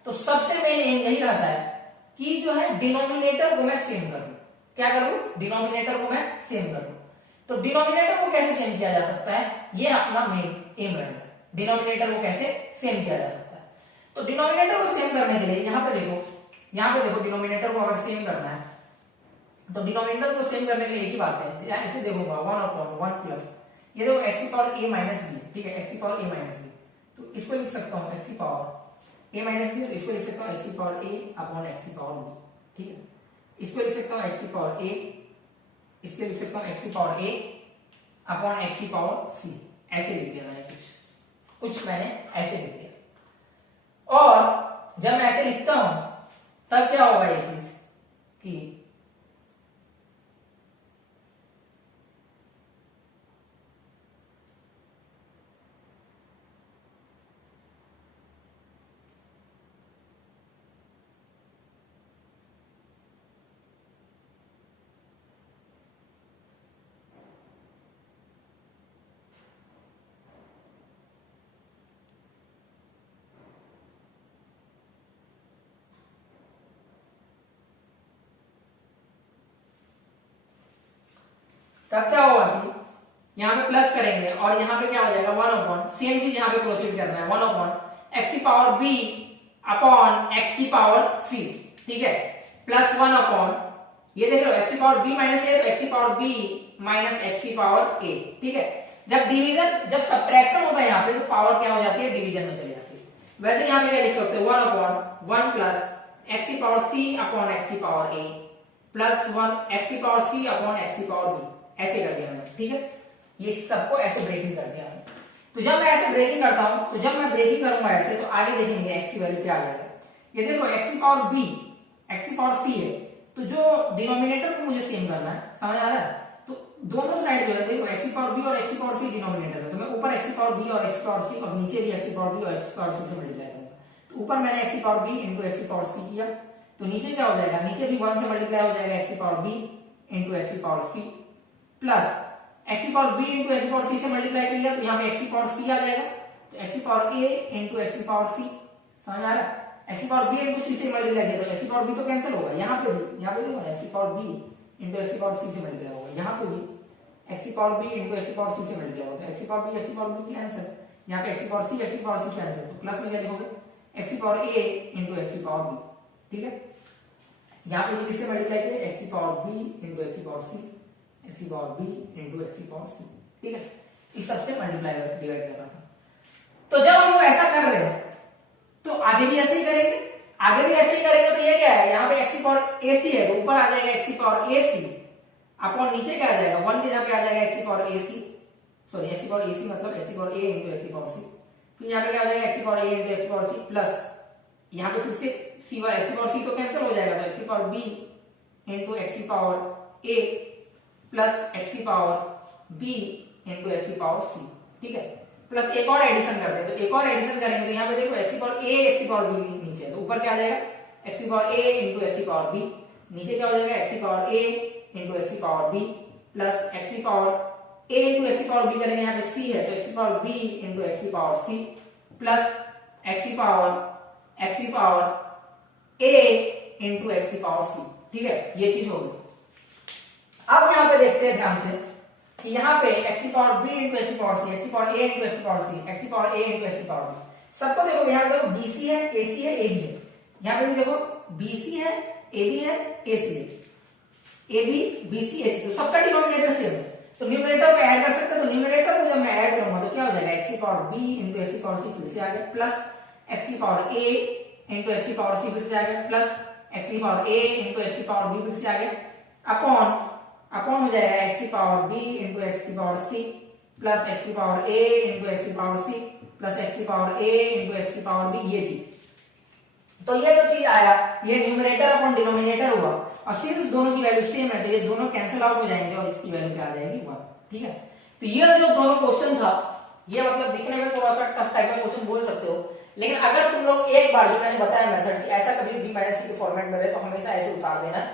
तो सबसे मेन एम यही रहता है कि जो है डिनोमिनेटर को मैं सेम करूं, क्या करूं, डिनोमिनेटर को मैं सेम करूं। तो डिनोमिनेटर को कैसे सेम किया जा सकता है, ये अपना मेन एम रहेगा, डिनोमिनेटर को कैसे सेम किया जा सकता है। तो डिनोमिनेटर को सेम करने के लिए यहाँ पे देखो डिनोमिनेटर को अगर सेम करना है तो डिनोमिनेटर को सेम करने के लिए एक ही बात है, ऐसे देखूंगा 1/1 प्लस ये देखो x की पावर a माइनस b, ठीक है, x की पावर a माइनस b, तो इसको लिख सकता हूँ x की पावर a माइनस b, तो इसको लिख सकता हूँ x की पावर a अपॉन x की पावर b, ठीक है, इसको लिख सकता हूँ x की पावर a, इसको लिख सकता हूँ x की पावर a अपॉन x की पावर c, ऐसे लिख दिया मैंने, कुछ मैंने ऐसे लिख दिया। और जब मैं ऐसे लिखता हूं तब क्या होगा ये चीज कि तब क्या होगा कि यहाँ पे प्लस करेंगे और यहाँ पे क्या हो जाएगा 1/, सेम चीज यहाँ पे प्रोसीड करना है, 1/, x की पावर b अपॉन x की पावर c, ठीक है, प्लस 1/, ये देख लो x की पावर b माइनस a, तो x की पावर b माइनस x की पावर a, ठीक है। जब सब्ट्रैक्शन होता है यहाँ पे तो पावर क्या हो जाती है, डिवीजन में चली जाती है। वैसे यहाँ पे क्या लिख सकते हो 1/1 प्लस x की पावर c अपॉन x की पावर a प्लस 1 x की पावर c अपॉन x की पावर b, ऐसे कर दिया मैंने, ठीक है, ये सबको ऐसे ब्रेकिंग कर दिया मैंने। तो जब मैं ऐसे ब्रेकिंग करता हूं, तो जब मैं ब्रेकिंग करूंगा ऐसे, तो आगे देखेंगे x की वैल्यू क्या आ जाएगा। ये देखो x की पावर b, x की पावर c है, तो जो डिनोमिनेटर को मुझे सेम करना है, समझ आ रहा है, तो दोनों साइड जो है देखो x की पावर b और x की पावर c डिनोमिनेटर है, तो मैं ऊपर x की पावर b और x की पावर c और नीचे भी x की पावर b और x की पावर c से मल्टीप्लाई करूंगा। तो ऊपर मैंने x की पावर b इंटू x की पावर c किया, तो नीचे क्या हो जाएगा, नीचे भी 1 से मल्टीप्लाई हो जाएगा x की पावर b इंटू x की पावर c प्लस x की पावर b इंटू x की पावर c से मल्टीप्लाई किया, तो यहाँ पे x की पावर c आ जाएगा, तो x की पावर a इंटू x की पावर c, समझ आ रहा है, x की पावर b इंटू c से मल्टीप्लाई किया तो x की पावर b तो कैंसिल होगा, यहाँ पे देखो x की पावर b इंटू x की पावर c से मल्टीप्लाई होगा, यहाँ पे भी x की पावर b इंटू x की पावर c से मल्टीप्लाई होगा, x की पावर b x की पावर b कैंसिल, यहाँ पे x की पावर c कैंसिल, तो प्लस में क्या लिखोगे x की पावर a इंटू x की पावर b, ठीक है, यहाँ पे भी किससे मल्टीप्लाई किया x की पावर b इंटू x की पावर c, x की पावर b इंटू x की पावर c, ठीक है, इस सबसे मल्टीप्लाई डिवाइड करना था। तो जब हम लोग ऐसा कर रहे हैं तो आगे भी ऐसे ही करेंगे, तो ये क्या है, यहाँ पे x की पावर ac है, तो ऊपर आ जाएगा x की पावर ac अपॉन नीचे क्या आ जाएगा 1 के जगह पे आ जाएगा x की पावर ac, सॉरी x की पावर ac मतलब x की पावर a इंटू x की पावर c, फिर यहाँ पे क्या आ जाएगा x की पावर a इंटू x की पावर c प्लस यहाँ पे फिर से c y x की पावर c तो कैंसिल हो जाएगा, तो x की पावर b इंटू x की पावर a प्लस x की पावर b इंटू x की पावर c, ठीक है, प्लस एक और एडिशन करते हैं, तो एक और एडिशन करेंगे तो यहाँ पे देखो x की पावर a x की पावर b नीचे, तो ऊपर क्या आ जाएगा x की पावर a इंटू x की पावर b, नीचे क्या हो जाएगा x की पावर a इंटू x की पावर b प्लस x की पावर a इंटू x की पावर b करेंगे, यहाँ पे c है तो x की पावर b इंटू x की पावर c प्लस x की पावर a इंटू एक्स की पावर सी। ठीक है, ये चीज होगी। अब यहां पे देखते हैं ध्यान से कि यहाँ पे एक्स की पावर बी इंटू एक्स की पावर सी, एक्स की पावर ए इंटू एक्स की पावर सी, एक्स की पावर ए इंटू एक्स की पावर बी। सबको देखो, यहाँ पे देखो बीसी है, एसी है, एबी है। यहाँ पे भी देखो बीसी है, एबी है, एसी है, एबी बीसी एसी, तो सबका डिनोमिनेटर सेम है। तो न्यूमरेटर को ऐड कर सकते हैं, तो न्यूमरेटर को जब मैं ऐड करूंगा तो क्या हो जाएगा, एक्स की पावर बी इंटू एक्स की पावर सी फिर से आ गया, प्लस एक्स की पावर ए इंटू एक्स की पावर सी फिर से आ गया, प्लस एक्स की पावर ए इंटू एक्स की पावर बी फिर से आ गया, अपॉन हो जाएगा एक्स की पावर बी इंटू एक्स की पावर सी प्लस एक्स की पावर ए इंटू एक्स की पावर सी प्लस एक्स की पावर ए इंटू एक्स की पावर बी, ये चीज। तो ये जो चीज आया ये न्यूमरेटर अपॉन डिनोमिनेटर हुआ, और सिंस दोनों की वैल्यू सेम है तो ये दोनों कैंसिल आउट हो जाएंगे और इसकी वैल्यू क्या आ जाएगी 1। ठीक है, तो ये जो दोनों क्वेश्चन था ये मतलब दिखने में थोड़ा सा टफ टाइप का क्वेश्चन बोल सकते हो, लेकिन अगर तुम लोग एक बार जो मैंने बताया मेथड ऐसा कभी बी माइनस सी के फॉर्मेट में रहे तो हमेशा ऐसे उतार देना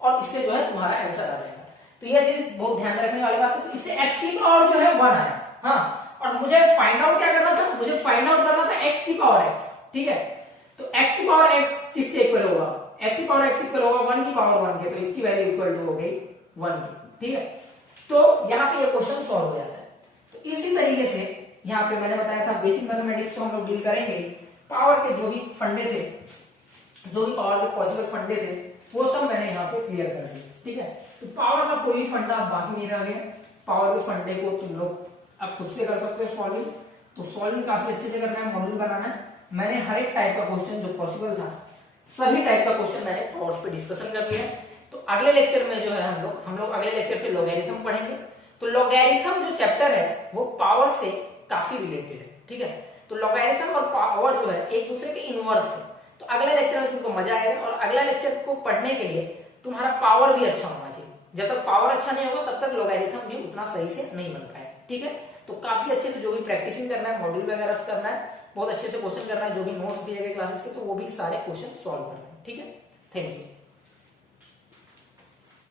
और इससे जो है तुम्हारा आंसर आ जाएगा। तो ये चीज बहुत ध्यान रखने वाली बात है। तो इससे एक्स की पावर जो है 1 आया, हाँ, और मुझे फाइंड आउट क्या करना था, मुझे फाइंड आउट करना था एक्स की पावर एक्स। ठीक है, तो एक्स की पावर एक्स किसके इक्वल होगा, एक्स की पावर एक्स इक्वल होगा 1 की पावर 1 के, तो इसकी वैल्यू इक्वल टू हो गई 1 की। ठीक है, तो यहाँ पे ये क्वेश्चन सॉल्व हो जाता है। तो इसी तरीके से यहाँ पे मैंने बताया था बेसिक मैथमेटिक्स तो हम लोग डील करेंगे, पावर के जो भी फंडे थे, जो भी पावर के पॉसिबल फंडे थे वो सब मैंने यहाँ पे क्लियर कर दिए। ठीक है, तो पावर का कोई भी फंडा बाकी नहीं रह गया, पावर के फंडे को तुम लोग अब खुद से कर सकते हो सॉल्विंग। तो सॉल्विंग काफी अच्छे से करना है, मॉड्यूल बनाना है। मैंने हर एक टाइप का क्वेश्चन जो पॉसिबल था सभी टाइप का क्वेश्चन मैंने पावर्स पे डिस्कशन कर लिया है। तो अगले लेक्चर में जो है हम लोग अगले लेक्चर से लॉगरिथम पढ़ेंगे। तो लॉगरिथम जो चैप्टर है वो पावर से काफी रिलेटेड है। ठीक है, तो लॉगरिथम और पावर जो है एक दूसरे के इनवर्स है। तो अगले लेक्चर में तुमको मजा आएगा, और अगला लेक्चर को पढ़ने के लिए तुम्हारा पावर भी अच्छा होना चाहिए। जब तक पावर अच्छा नहीं होगा तब तक लॉगरिथम भी उतना सही से नहीं बन पाएगा। ठीक है, तो काफी अच्छे से जो भी प्रैक्टिसिंग करना है, मॉड्यूल वगैरह करना है, बहुत अच्छे से क्वेश्चन करना है, जो भी नोट्स दिए गए क्लासेस के तो वो भी सारे क्वेश्चन सॉल्व करना है। ठीक है, थैंक यू।